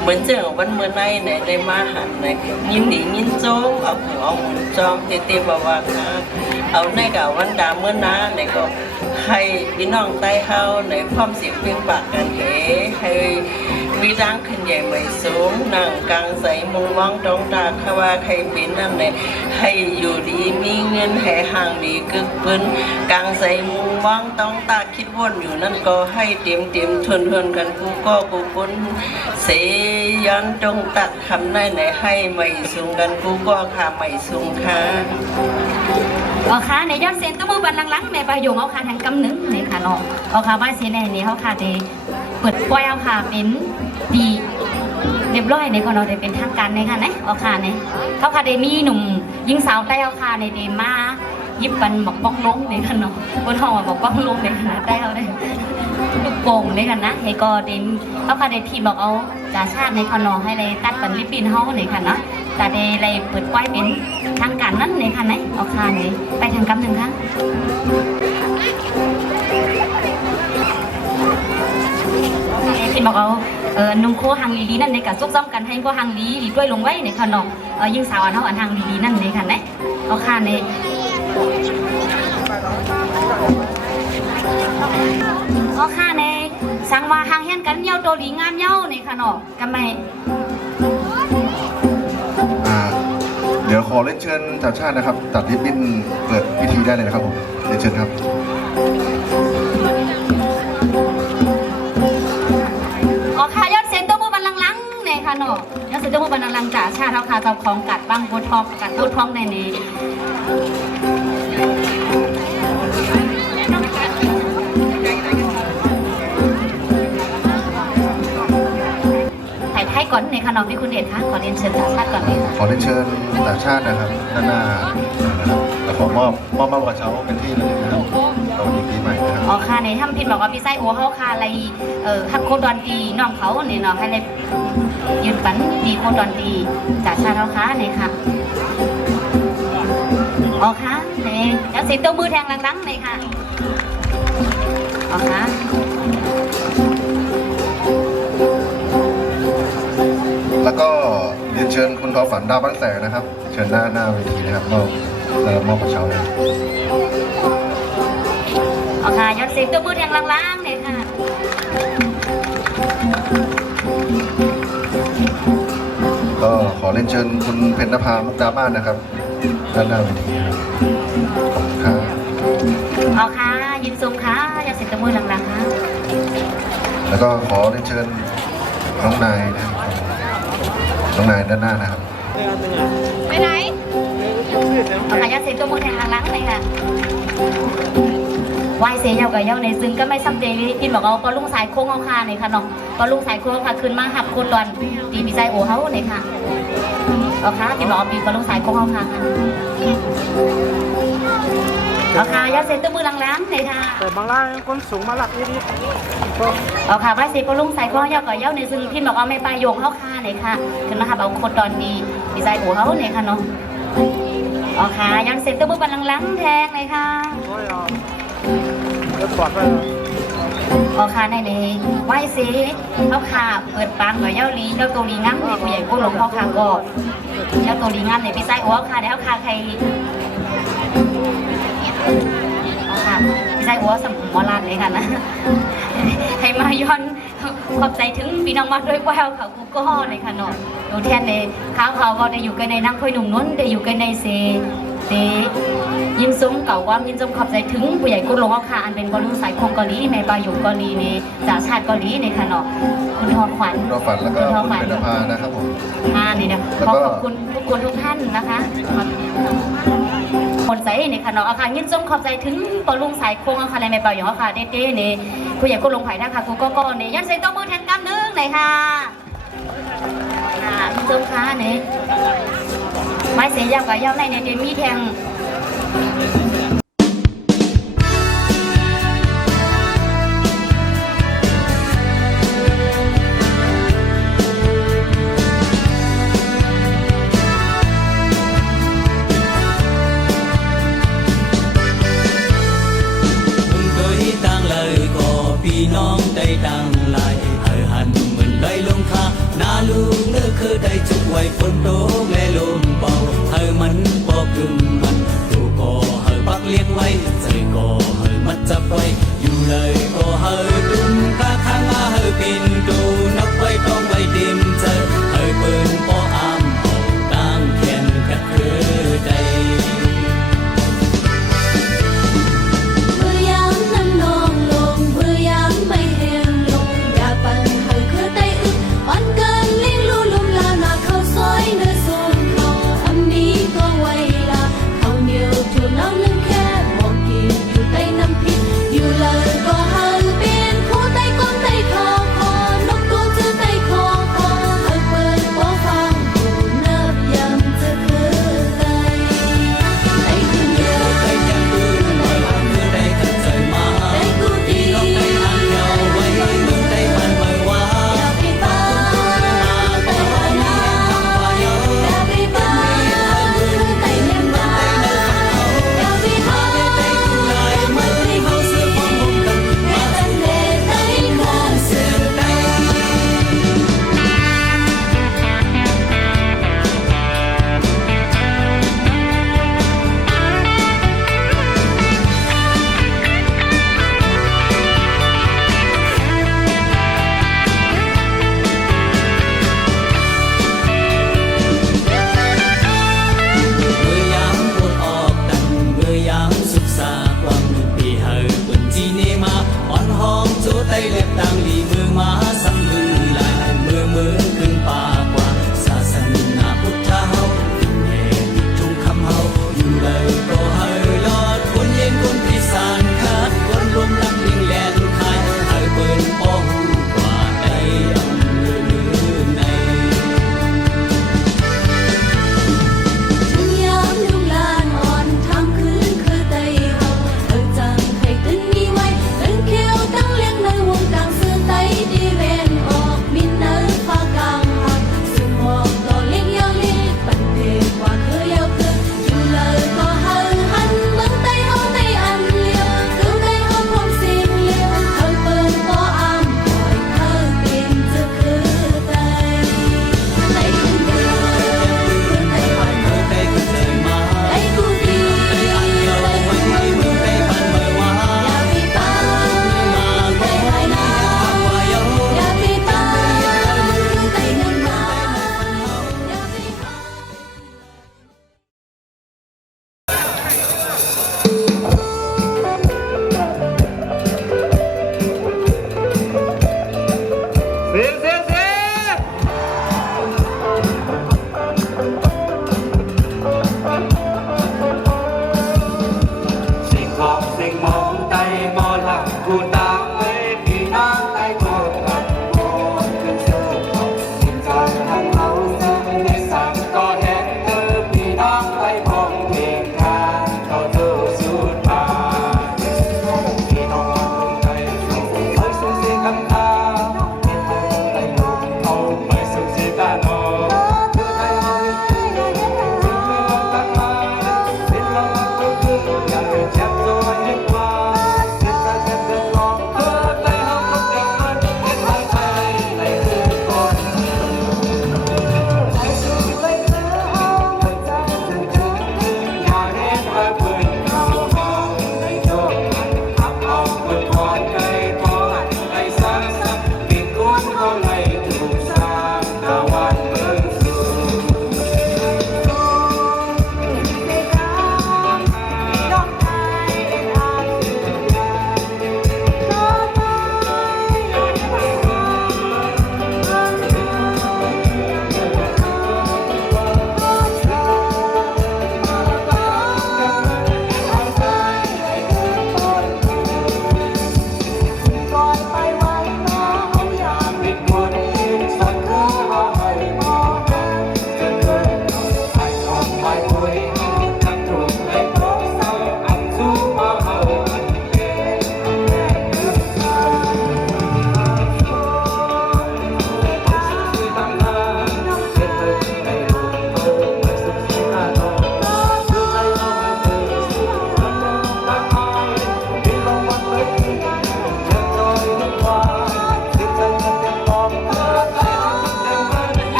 เหมือนเจิงวันเมื่อในในได้มาหันในยินดียินโจมเอาหัวหมุนจอมเตๆว่าค่ะเอาในกับวันดาเมื่อนาในก็ให้พี่น้องใต้เฮาในพร้อมเสียงเพลงปากกันให้มีร่างขึ้นใหญ่ไม่สูงนั่งกลางใสมุงมองตรงตาขว่าใครเป็นนั่นเลยให้อยู่ดีมีเงินให้ห่างดีกึกปืนกลางใสมุงมองต้องตาคิดวนอยู่นั่นก็ให้เต็มทนกันกูก็กูคนเสยันตรงตัดคำได้ไหนให้ไม่สูงกันกูก็ค่ะไม่สูงค่ะ เอาค่ะในยอดเซนตัวมือบันลังๆในประโยคเอาค่ะทางกำนึงในค่ะเนาะเอาค่ะว่าเซนในนี้เขาค่ะได้เปิดปล่อยเอาค่ะเป็นดีเรียบร้อยในก่อนเราได้เป็นทางการในค่ะนะเอาค่ะเนี่ยเขาค่ะได้มีหนุ่มยิงสาวใต้เอาค่ะในเดมายิบปันบอกบ้องลงในค่ะเนาะบนห้องบอกบ้องลงในขณะใต้เอาได้ลูกโป่งในค่ะนะให้ก็เดนเขาค่ะได้ทีบอกเอาจ่าชาติในค่ะเนาะให้เลยตัดปันลิปปินเฮาในค่ะนะแต่ได้เลยเปิดปล่อยเป็นทางการนั้นในค่ะนะเอาค่ะเนี่ยไปทางกำหนึ่งค่ะที่บอกเอานุ่งโคหังลีนั่นในกับซุกซ้อมกันให้โคหังลีด้วยลงไว้ในขนมยิงสาวอันเท่าอันหังลีนั่นในค่ะนะเอาค่ะในเอาค่ะในสังวาหางเฮียนกันเย้าโตลีงามเย้าในขนมกันไหมเดี๋ยวขอเล่นเชิญจ่าชาตินะครับตัดริบบิ้นเปิดพิธีได้เลยนะครับผมเล่นเชิญครับอ๋อค่ะยอดเซ็นตัวมือบันลังๆในค่ะเนาะยอดเซ็นตัวมือบันลังจ่าชาติเขาค่ะเจ้าของกัดบ้างโบทองกัดโบทองในนี้ให้ก่อนในขนมที่คุณเดชคะขอเรียนเชิญจ่าชาติก่อนเลยขอเรียนเชิญจ่าชาตินะครับด้านหน้านะครับแล้วขอมอบกระเช้าเป็นที่ระลึกนะครับสวัสดีปีใหม่นะครับอ๋อค่ะในถ้ำพินบอกว่าพี่ไส้โอเขาค่ะอะไรฮักโคดอนตีน้องเขาเนี่ยเนาะให้เลยยืนฝันดีโคดอนตีจ่าชาติเขาค่ะเนี่ยค่ะอ๋อค่ะเนี่ยแล้วสิตัวมือแทงลังๆเลยค่ะอ๋อค่ะแล้วก็เรียนเชิญคุณทอฝันดาวบ้านแสงนะครับเชิญหน้าเวทีนะครับมอบกระเช้าเลยอ๋อค่ะยอดเสียงตัวมือแทงลังๆเลยค่ะก็ขอเรียนเชิญคุณเพ็ญนภามุกดาบ้านนะครับด้านหน้าเวทีครับขอบคุณครับอ๋อค่ะยินสูงค่ะยอดเสียงตัวมือลังๆค่ะแล้วก็ขอเรียนเชิญน้องนายนะครับน้องนายด้านหน้านะครับไปไหนเอาขยะเสียตัวมือแทงลังๆเลยค่ะวายเสียเยากับเยาในซึ่งก็ไม่ซ้ำเจริญพินบอกเอาก็ลุงสายโค้งเอาค่ะเนี่ยค่ะน้องก็ลุงสายโค้งค่ะขึ้นมาหักคนรอนตีปีไซโอเฮาเนี่ยค่ะเอาค่ะพินบอกเอาปีก็ลุงสายโค้งเอาค่ะเอาค่ะยาเสียตัวมือลังๆเลยค่ะแต่บางร้านคนสูงมาหลักนิดเอาค่ะวายเสียก็ลุงสายโค้งเยากับเยาในซึ่งพินบอกเอาไม่ปลายโยงเข้าค่ะเนี่ยค่ะขึ้นมาหักเอาคนรอนดีปีไซโอเฮาเนี่ยค่ะน้องเอาค่ะยาเสียตัวมือลังๆแทงเลยค่ะอ๋อค่ะในนี้ไหว้สิเขาค่ะเปิดปังกับเย้าลีเจ้าตัวลีงั้มในผู้ใหญ่กู้หลงเขาค่ะก็เจ้าตัวลีงั้มในพี่ไส้อ้วค่ะแล้วค่ะใครอ๋อค่ะพี่ไส้อ้วสมมอลานเลยค่ะนะให้มาย้อนขอบใจถึงพี่น้องมาด้วยว่าเขากูก็เลยค่ะเนาะตัวแทนในข้าวเขาก็ได้อยู่กันในนั่งคุยหนุ่มนุ่นได้อยู่กันในเซยินซุ้มเก่าว่ายินซุ้มขอบใจถึงผู้ใหญ่กุลงเอาค่ะอันเป็นบอลลูนสายคงเกาหลีในปลาอยู่เกาหลีในจ่าชาติเกาหลีในค่ะเนาะคุณทอขวัญแล้วก็คุณเป็นภานะครับผมนี่นะขอขอบคุณทุกคนทุกท่านนะคะคนใจในค่ะเนาะเอาค่ะยินซุ้มขอบใจถึงบอลลูนสายคงเอาค่ะในปลาอยู่เอาค่ะเด้ๆในผู้ใหญ่กุลงไผ่นะคะกูก็ในยันเซ็นต้องมือแทนกำนึงเลยค่ะยินซุ้มค่ะเนี่ยไม่เสียยาวกับยาวในเดมีแทง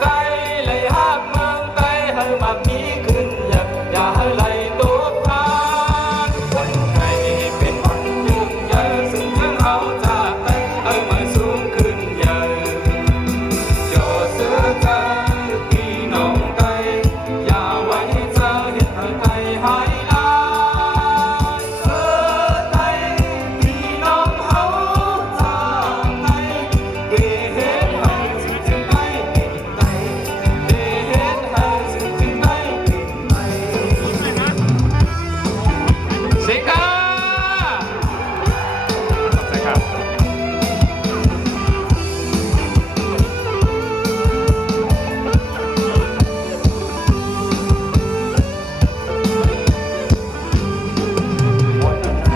ไกลเลยหักเมืองไกลให้มามีขึ้นอย่าให้ไหลตัวพานวันไหนเป็นวันยิ่งใหญ่ซึ่งถึงเอาจากไปให้มาสูงขึ้นใหญ่โยเสือใจพี่น้องไกลอย่าไว้เจอเห็นให้ไกลหายลายเออไกลพี่น้องเขาจากไปเกิดเหตุให้สิ่งจึงได้เป็นไปเกิดเหตุให้สิ่งจึงได้เป็นไปสิกา ใช่ครับ วันไหน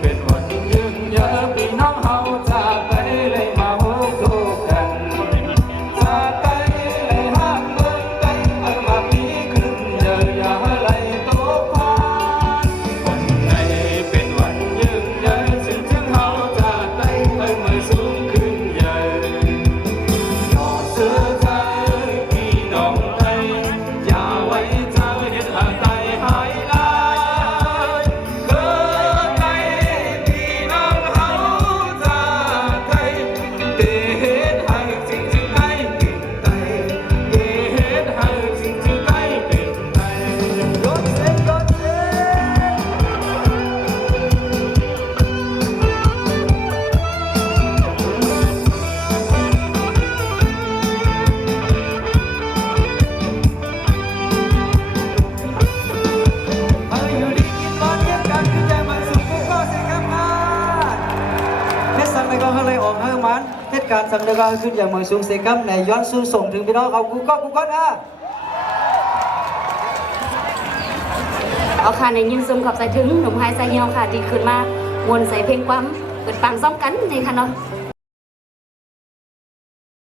เป็นวันยืนเยอะพี่น้องเฮาจากไปเลยมาโฮทุกกันจากไปเลยหักเมืองไกลเอามามีขึ้นเยอะอย่าไหลตกพานวันไหนเป็นวันยืนเยอะซึ่งถึงเฮาจากไปให้มาสูงขึ้นใหญ่ยอดเสือใจพี่น้องไทยอย่าไว้เจอเห็นหาไตหายลายเกิดในพี่น้องเฮาจากไปเดเหตุให้สิ่งจึงได้เป็นไปเดเหตุให้สิ่งจึงได้เป็นไปรถเส้นรถเส้น อยู่ดีกินบอลเทียบกันขึ้นใจมันสุขกูก็เสียครับมาเทศสั่งในกองอะไรออกให้มันเทศการสั่งในกองขึ้นอย่างมือสูงเสียครับในย้อนสู้ส่งถึงพี่น้องเขากูก็นะ เอาค่ะในยินซุมขอบใจถึงหนุ่มไฮไซเฮียวค่ะที่ขึ้นมามวนใส่เพลงความเกิดปังซ้อมกันนี่ค่ะเนาะ